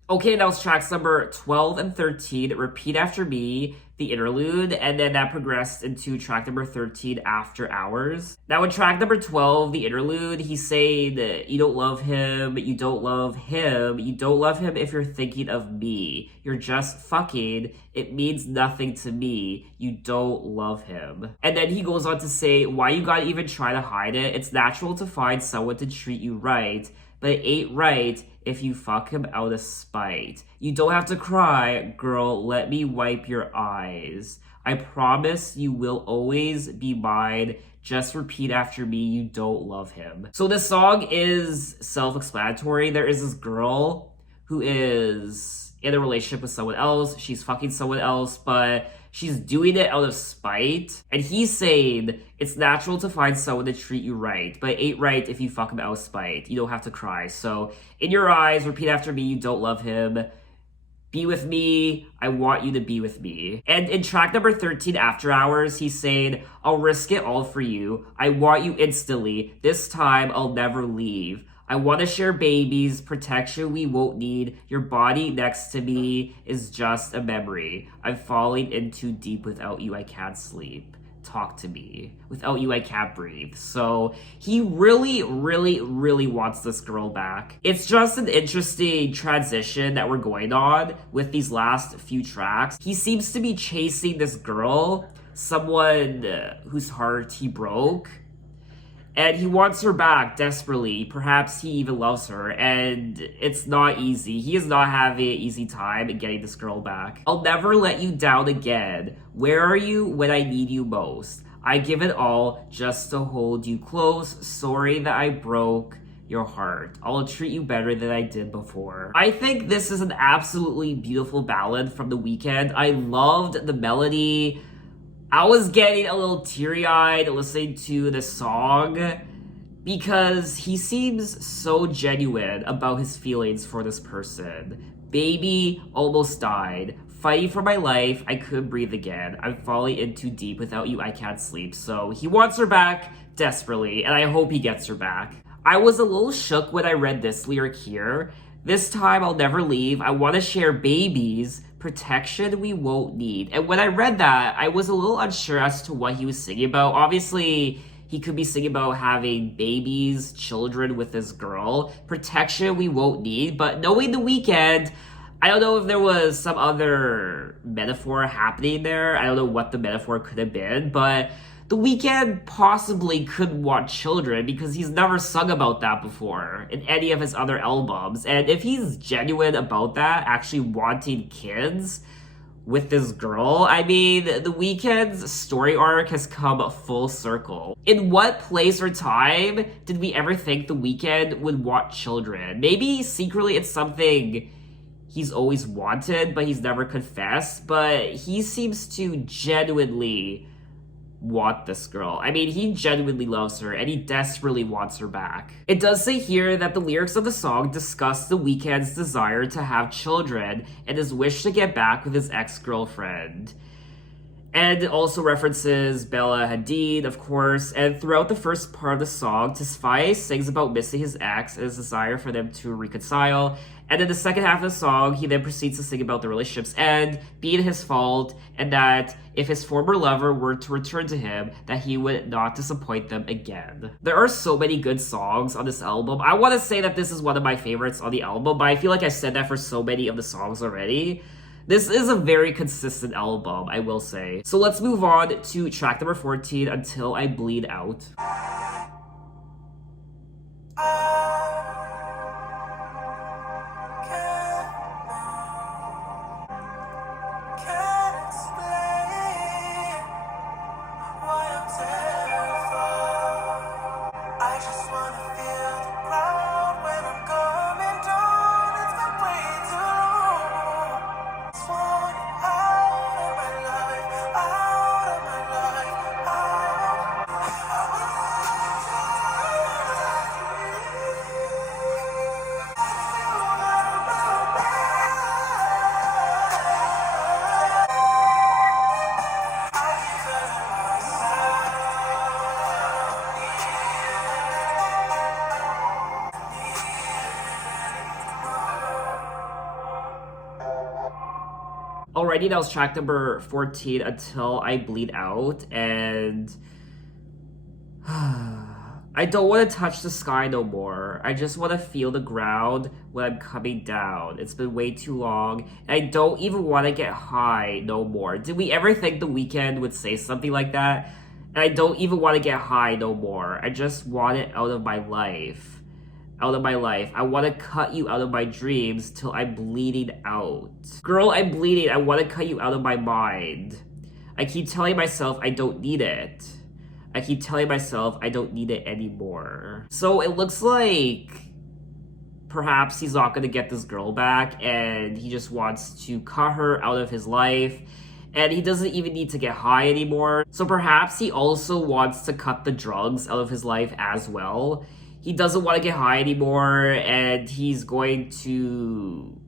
No. Okay, that was tracks number 12 and 13, Repeat After Me, the interlude, and then that progressed into track number 13, After Hours. Now in track number 12, the interlude, he's saying that you don't love him, you don't love him, you don't love him if you're thinking of me. You're just fucking, it means nothing to me, you don't love him. And then he goes on to say, why you gotta even try to hide it? It's natural to find someone to treat you right, but it ain't right if you fuck him out of spite. You don't have to cry, girl, let me wipe your eyes. I promise you will always be mine. Just repeat after me, you don't love him. So this song is self-explanatory. There is this girl who is in a relationship with someone else. She's fucking someone else, but She's doing it out of spite. And he's saying, it's natural to find someone to treat you right, but it ain't right if you fuck him out of spite. You don't have to cry. So, in your eyes, repeat after me, you don't love him. Be with me, I want you to be with me. And in track number 13, After Hours, he's saying, I'll risk it all for you. I want you instantly. This time, I'll never leave. I want to share babies, protection we won't need. Your body next to me is just a memory. I'm falling in too deep without you, I can't sleep. Talk to me. Without you, I can't breathe. So he really, really, really wants this girl back. It's just an interesting transition that we're going on with these last few tracks. He seems to be chasing this girl, someone whose heart he broke. And he wants her back desperately. Perhaps he even loves her. And it's not easy. He is not having an easy time in getting this girl back. I'll never let you down again. Where are you when I need you most? I give it all just to hold you close. Sorry that I broke your heart. I'll treat you better than I did before. I think this is an absolutely beautiful ballad from The Weeknd. I loved the melody. I was getting a little teary-eyed listening to the song because he seems so genuine about his feelings for this person. Baby almost died. Fighting for my life, I couldn't breathe again. I'm falling in too deep. Without you, I can't sleep. So he wants her back desperately, and I hope he gets her back. I was a little shook when I read this lyric here. This time, I'll never leave. I want to share babies. Protection we won't need. And when I read that, I was a little unsure as to what he was singing about. Obviously, he could be singing about having babies, children with this girl. Protection we won't need. But knowing The Weeknd, I don't know if there was some other metaphor happening there. I don't know what the metaphor could have been, but The Weeknd possibly could want children because he's never sung about that before in any of his other albums. And if he's genuine about that, actually wanting kids with this girl, I mean, The Weeknd's story arc has come full circle. In what place or time did we ever think The Weeknd would want children? Maybe secretly it's something he's always wanted, but he's never confessed. But he seems to genuinely want this girl. I mean, he genuinely loves her and he desperately wants her back. It does say here that the lyrics of the song discuss The Weeknd's desire to have children and his wish to get back with his ex-girlfriend. And it also references Bella Hadid, of course, and throughout the first part of the song, Tesfaye sings about missing his ex and his desire for them to reconcile. And in the second half of the song, he then proceeds to sing about the relationship's end, being his fault, and that if his former lover were to return to him, that he would not disappoint them again. There are so many good songs on this album. I want to say that this is one of my favorites on the album, but I feel like I said that for so many of the songs already. This is a very consistent album, I will say. So let's move on to track number 14, Until I Bleed Out. Alrighty, that was track number 14, Until I Bleed Out, and I don't want to touch the sky no more. I just want to feel the ground when I'm coming down. It's been way too long, and I don't even want to get high no more. Did we ever think The Weeknd would say something like that? And I don't even want to get high no more. I just want it out of my life. Out of my life. I want to cut you out of my dreams till I'm bleeding out. Girl, I'm bleeding. I want to cut you out of my mind. I keep telling myself I don't need it. I keep telling myself I don't need it anymore. So it looks like perhaps he's not going to get this girl back and he just wants to cut her out of his life. and he doesn't even need to get high anymore. So perhaps he also wants to cut the drugs out of his life as well. He doesn't want to get high anymore, and he's going to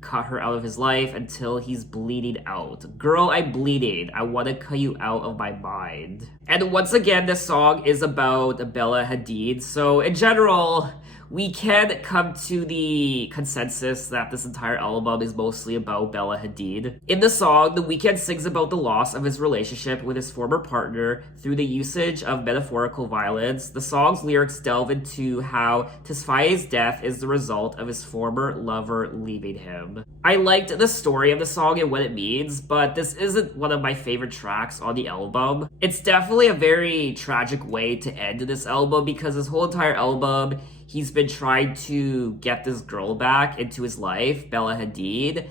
cut her out of his life until he's bleeding out. Girl, I'm bleeding. I want to cut you out of my mind. And once again, this song is about Bella Hadid. So in general, we can come to the consensus that this entire album is mostly about Bella Hadid. In the song, The Weeknd sings about the loss of his relationship with his former partner through the usage of metaphorical violence. The song's lyrics delve into how Tesfaye's death is the result of his former lover leaving him. I liked the story of the song and what it means, but this isn't one of my favorite tracks on the album. It's definitely a very tragic way to end this album because this whole entire album, he's been trying to get this girl back into his life, Bella Hadid,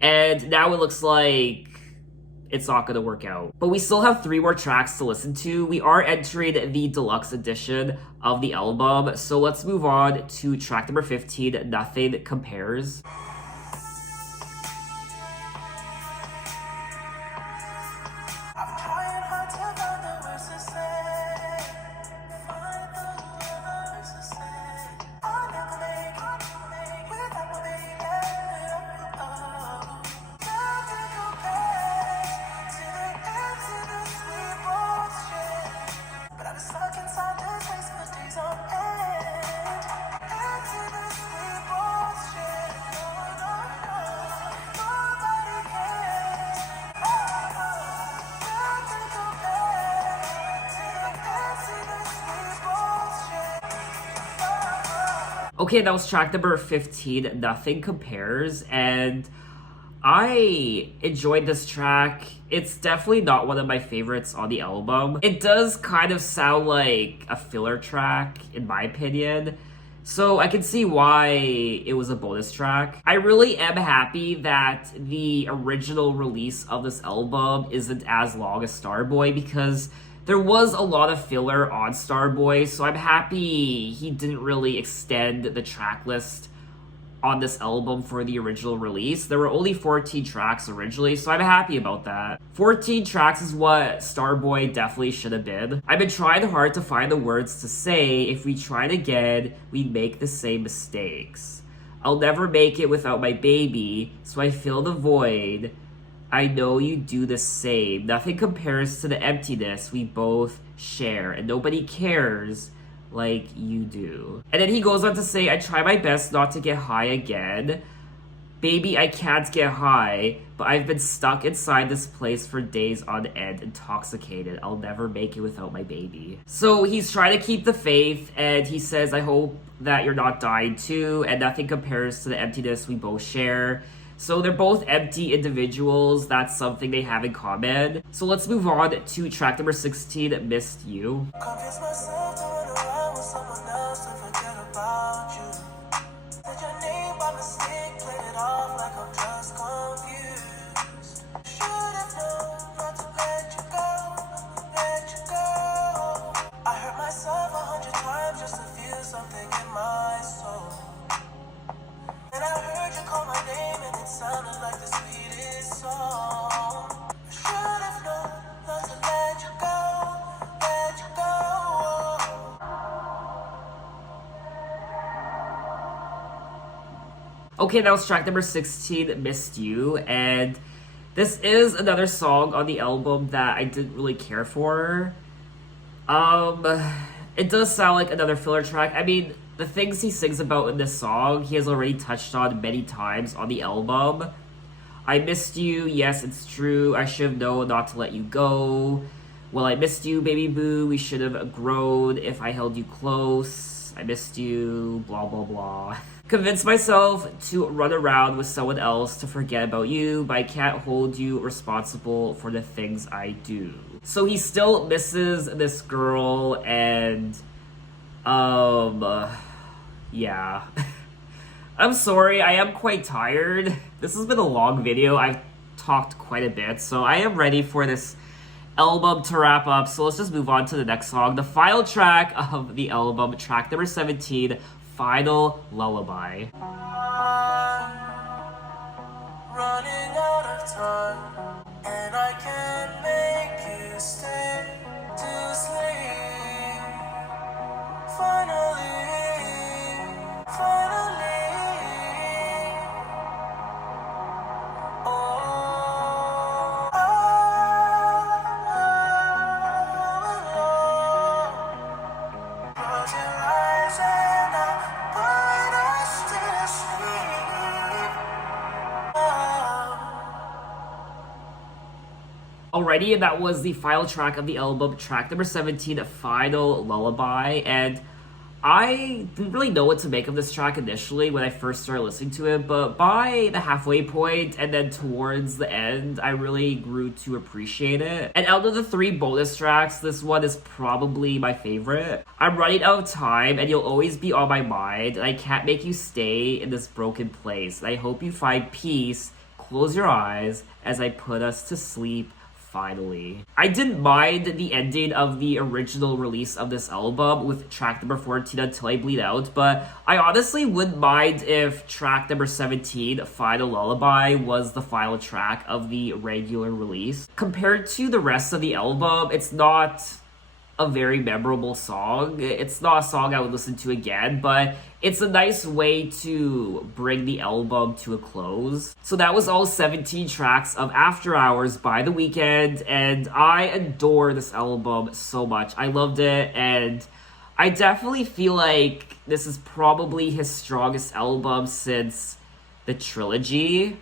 and now it looks like it's not gonna work out. But we still have 3 more tracks to listen to. We are entering the deluxe edition of the album, so let's move on to track number 15, Nothing Compares. I'm trying hard to find the words to say. Find the words to say. I'll never make it without my baby. Nothing compares to the emptiness we both share. But I've been stuck inside this place for days on end. Emptiness we both share. No, no, no. Nobody cares. Nothing compares to the emptiness we both share. Okay, that was track number 15, Nothing Compares, and I enjoyed this track. It's definitely not one of my favorites on the album. It does kind of sound like a filler track, in my opinion, so I can see why it was a bonus track. I really am happy that the original release of this album isn't as long as Starboy because there was a lot of filler on Starboy, so I'm happy he didn't really extend the track list on this album for the original release. There were only 14 tracks originally, so I'm happy about that. 14 tracks is what Starboy definitely should have been. I've been trying hard to find the words to say, if we tried again, we'd make the same mistakes. I'll never make it without my baby, so I fill the void. I know you do the same. Nothing compares to the emptiness we both share, and nobody cares like you do. And then he goes on to say, I try my best not to get high again. Baby, I can't get high, but I've been stuck inside this place for days on end, intoxicated. I'll never make it without my baby. So he's trying to keep the faith, and he says, I hope that you're not dying too, and nothing compares to the emptiness we both share. So they're both empty individuals. That's something they have in common. So let's move on to track number 16, Missed You. Convince myself to run around with someone else and forget about you. Said your name by mistake, played it off like I'm just confused. Should have known not to let you go, let you go. I hurt myself 100 times just to feel something in my soul. And I heard you call my name and it sounded like the sweetest song. I should have known not to let you go, let you go. Okay, that was track number 16, Missed You, and this is another song on the album that I didn't really care for. It does sound like another filler track. I mean, the things he sings about in this song, he has already touched on many times on the album. I missed you, yes, it's true. I should have known not to let you go. Well, I missed you, baby boo. We should have grown if I held you close. I missed you, blah, blah, blah. Convince myself to run around with someone else to forget about you, but I can't hold you responsible for the things I do. So he still misses this girl, and yeah. I'm sorry, I am quite tired. This has been a long video. I've talked quite a bit, so I am ready for this album to wrap up. So let's just move on to the next song. The final track of the album, track number 17, Final Lullaby. I'm running out of time. and I can make you stay to sleep. Finally, finally. Oh, close your eyes and I'll put us to sleep. Oh. Alrighty, and that was the final track of the album, track number 17, Final Lullaby. And I didn't really know what to make of this track initially when I first started listening to it, but by the halfway point and then towards the end, I really grew to appreciate it. And out of the 3 bonus tracks, this one is probably my favorite. I'm running out of time, and you'll always be on my mind, and I can't make you stay in this broken place. And I hope you find peace. Close your eyes as I put us to sleep. Finally. I didn't mind the ending of the original release of this album with track number 14, Until I Bleed Out, but I honestly wouldn't mind if track number 17, Final Lullaby, was the final track of the regular release. Compared to the rest of the album, it's not a very memorable song. It's not a song I would listen to again, but it's a nice way to bring the album to a close. So that was all 17 tracks of After Hours by The Weeknd, and I adore this album so much. I loved it, and I definitely feel like this is probably his strongest album since the trilogy,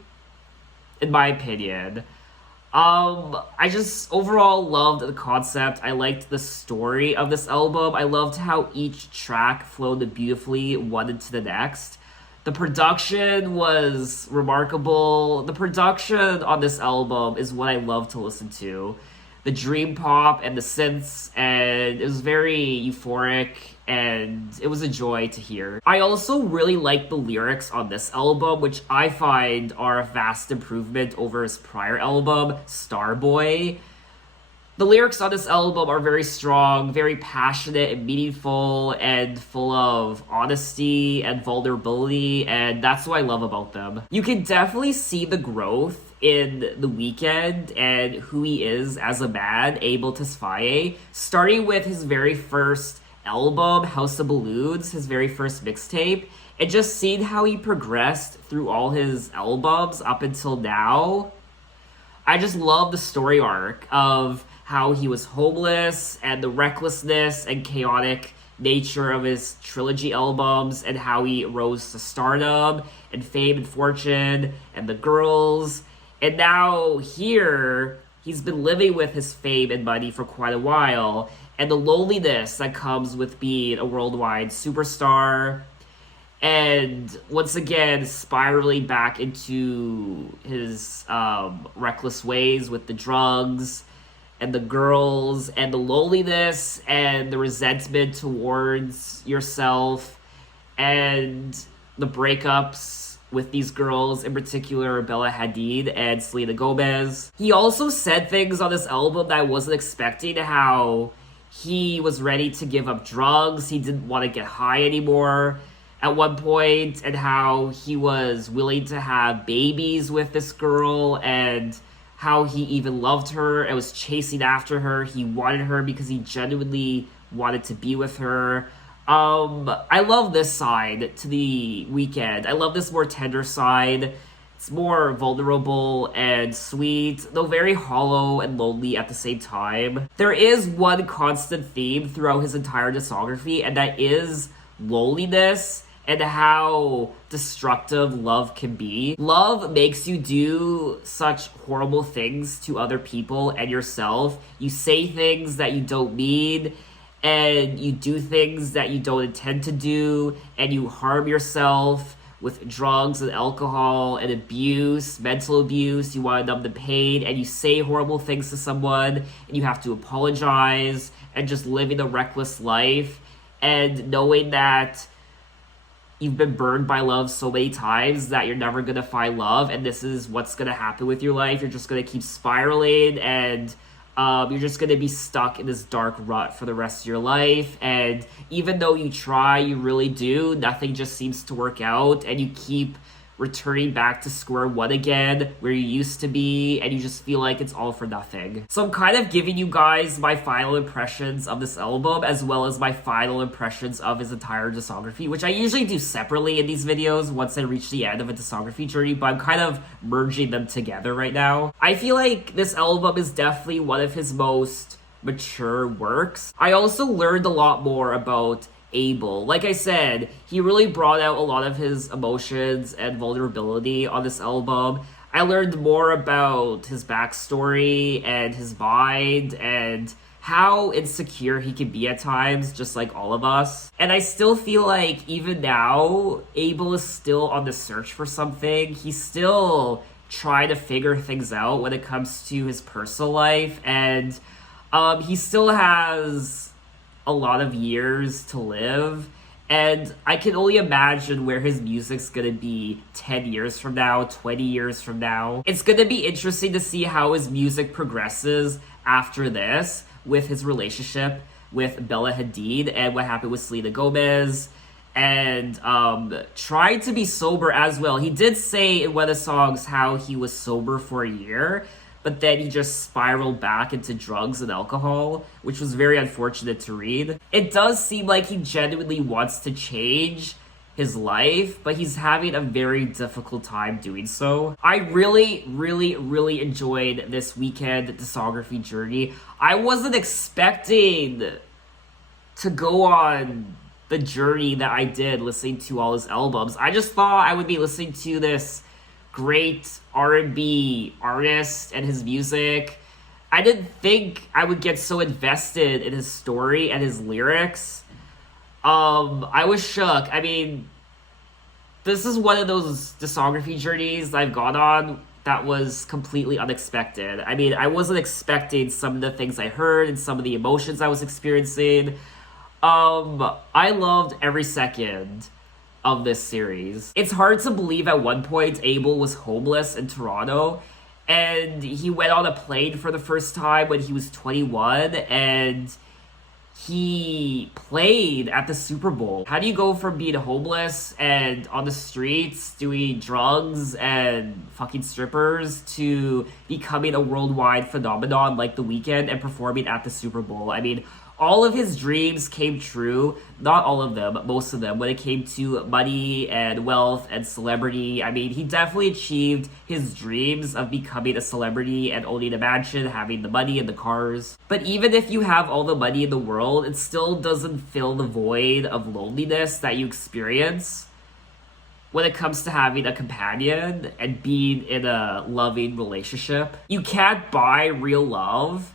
in my opinion. I just overall loved the concept. I liked the story of this album. I loved how each track flowed beautifully one into the next. The production was remarkable. The production on this album is what I love to listen to. The dream pop and the synths, and it was very euphoric, and it was a joy to hear. I also really like the lyrics on this album, which I find are a vast improvement over his prior album, Starboy. The lyrics on this album are very strong, very passionate and meaningful, and full of honesty and vulnerability, and that's what I love about them. You can definitely see the growth in The Weeknd and who he is as a man, Abel Tesfaye, starting with his very first album, House of Balloons, his very first mixtape, and just seeing how he progressed through all his albums up until now. I just love the story arc of how he was homeless and the recklessness and chaotic nature of his trilogy albums, and how he rose to stardom and fame and fortune and the girls. And now here, he's been living with his fame and money for quite a while, and the loneliness that comes with being a worldwide superstar, and once again spiraling back into his reckless ways with the drugs and the girls and the loneliness and the resentment towards yourself and the breakups with these girls, in particular Bella Hadid and Selena Gomez. He also said things on this album that I wasn't expecting, how he was ready to give up drugs, he didn't want to get high anymore at one point, and how he was willing to have babies with this girl, and how he even loved her and was chasing after her. He wanted her because he genuinely wanted to be with her. I love this side to The Weeknd. I love this more tender side. It's more vulnerable and sweet, though very hollow and lonely at the same time. There is one constant theme throughout his entire discography, and that is loneliness and how destructive love can be. Love makes you do such horrible things to other people and yourself. You say things that you don't mean, and you do things that you don't intend to do, and you harm yourself with drugs and alcohol and abuse, mental abuse. You want to numb the pain, and you say horrible things to someone, and you have to apologize, and just living a reckless life, and knowing that you've been burned by love so many times that you're never gonna find love, and this is what's gonna happen with your life. You're just gonna keep spiraling, and you're just going to be stuck in this dark rut for the rest of your life. And even though you try, you really do, nothing just seems to work out. And you keep returning back to square one again, where you used to be, and you just feel like it's all for nothing. So I'm kind of giving you guys my final impressions of this album, as well as my final impressions of his entire discography, which I usually do separately in these videos once I reach the end of a discography journey, but I'm kind of merging them together right now. I feel like this album is definitely one of his most mature works. I also learned a lot more about Abel. Like I said, he really brought out a lot of his emotions and vulnerability on this album. I learned more about his backstory and his mind and how insecure he can be at times, just like all of us. And I still feel like even now, Abel is still on the search for something. He's still trying to figure things out when it comes to his personal life, and he still has a lot of years to live, and I can only imagine where his music's gonna be 10 years from now, 20 years from now. It's gonna be interesting to see how his music progresses after this, with his relationship with Bella Hadid and what happened with Selena Gomez, and tried to be sober as well. He did say in one of the songs how he was sober for a year, but then he just spiraled back into drugs and alcohol, which was very unfortunate to read. It does seem like he genuinely wants to change his life, but he's having a very difficult time doing so. I really, really, really enjoyed this Weeknd discography journey. I wasn't expecting to go on the journey that I did listening to all his albums. I just thought I would be listening to this great R&B artist and his music. I didn't think I would get so invested in his story and his lyrics. I was shook. I mean, this is one of those discography journeys I've gone on that was completely unexpected. I mean, I wasn't expecting some of the things I heard and some of the emotions I was experiencing. I loved every second of this series. It's hard to believe at one point Abel was homeless in Toronto, and he went on a plane for the first time when he was 21, and he played at the Super Bowl. How do you go from being homeless and on the streets doing drugs and fucking strippers to becoming a worldwide phenomenon like The Weeknd and performing at the Super Bowl? I mean, all of his dreams came true. Not all of them, most of them, when it came to money and wealth and celebrity. I mean, he definitely achieved his dreams of becoming a celebrity and owning a mansion, having the money and the cars. But even if you have all the money in the world, it still doesn't fill the void of loneliness that you experience when it comes to having a companion and being in a loving relationship. You can't buy real love.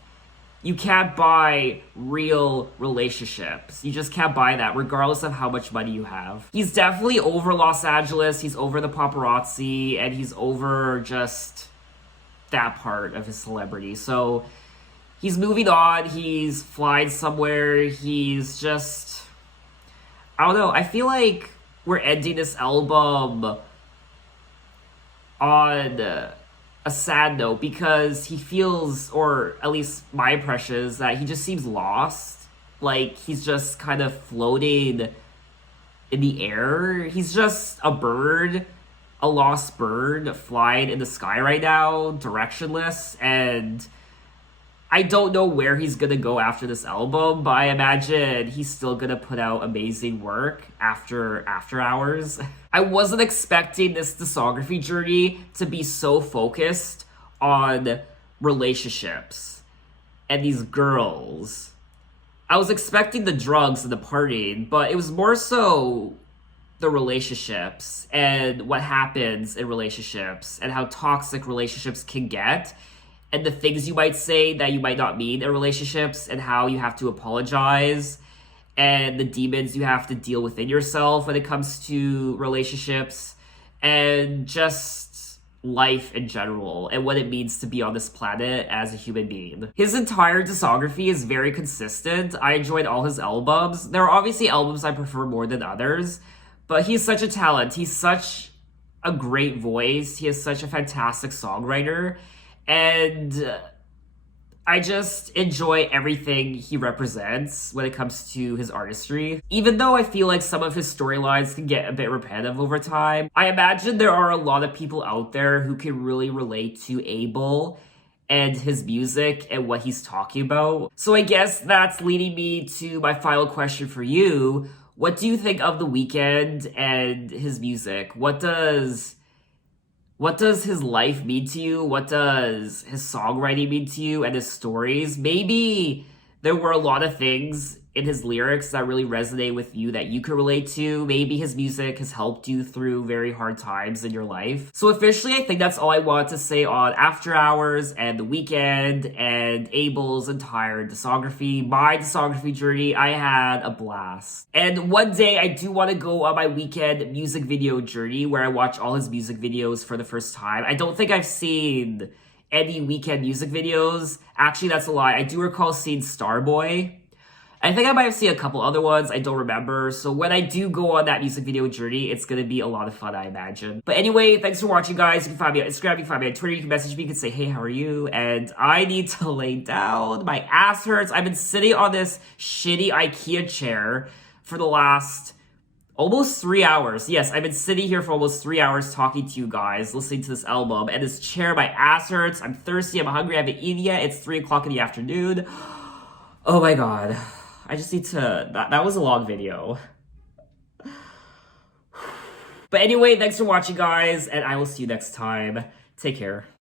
You can't buy real relationships. You just can't buy that, regardless of how much money you have. He's definitely over Los Angeles, he's over the paparazzi, and he's over just that part of his celebrity. So he's moving on, he's flying somewhere, he's just... I don't know, I feel like we're ending this album on a sad note, because he feels, or at least my impression is that he just seems lost. Like, he's just kind of floating in the air. He's just a bird, a lost bird flying in the sky right now, directionless, and I don't know where he's gonna go after this album, but I imagine he's still gonna put out amazing work after hours. I wasn't expecting this discography journey to be so focused on relationships and these girls. I was expecting the drugs and the partying, but it was more so the relationships and what happens in relationships and how toxic relationships can get, and the things you might say that you might not mean in relationships, and how you have to apologize, and the demons you have to deal within yourself when it comes to relationships, and just life in general, and what it means to be on this planet as a human being. His entire discography is very consistent. I enjoyed all his albums. There are obviously albums I prefer more than others, but he's such a talent. He's such a great voice. He is such a fantastic songwriter. And I just enjoy everything he represents when it comes to his artistry. Even though I feel like some of his storylines can get a bit repetitive over time, I imagine there are a lot of people out there who can really relate to Abel and his music and what he's talking about. So I guess that's leading me to my final question for you. What do you think of The Weeknd and his music? What does his life mean to you? What does his songwriting mean to you and his stories? Maybe there were a lot of things in his lyrics that really resonate with you that you could relate to. Maybe his music has helped you through very hard times in your life. So officially, I think that's all I want to say on After Hours and The Weeknd and Abel's entire discography. My discography journey, I had a blast. And one day, I do want to go on my Weeknd music video journey where I watch all his music videos for the first time. I don't think I've seen any Weeknd music videos. Actually, that's a lie. I do recall seeing Starboy. I think I might have seen a couple other ones, I don't remember. So when I do go on that music video journey, it's gonna be a lot of fun, I imagine. But anyway, thanks for watching, guys. You can find me on Instagram, you can find me on Twitter, you can message me, you can say, hey, how are you? And I need to lay down. My ass hurts. I've been sitting on this shitty IKEA chair for the last almost 3 hours. Yes, I've been sitting here for almost 3 hours talking to you guys, listening to this album. And this chair, my ass hurts. I'm thirsty, I'm hungry, I haven't eaten yet. It's 3 o'clock in the afternoon. Oh my god. I just need to... That was a long video. But anyway, thanks for watching, guys, and I will see you next time. Take care.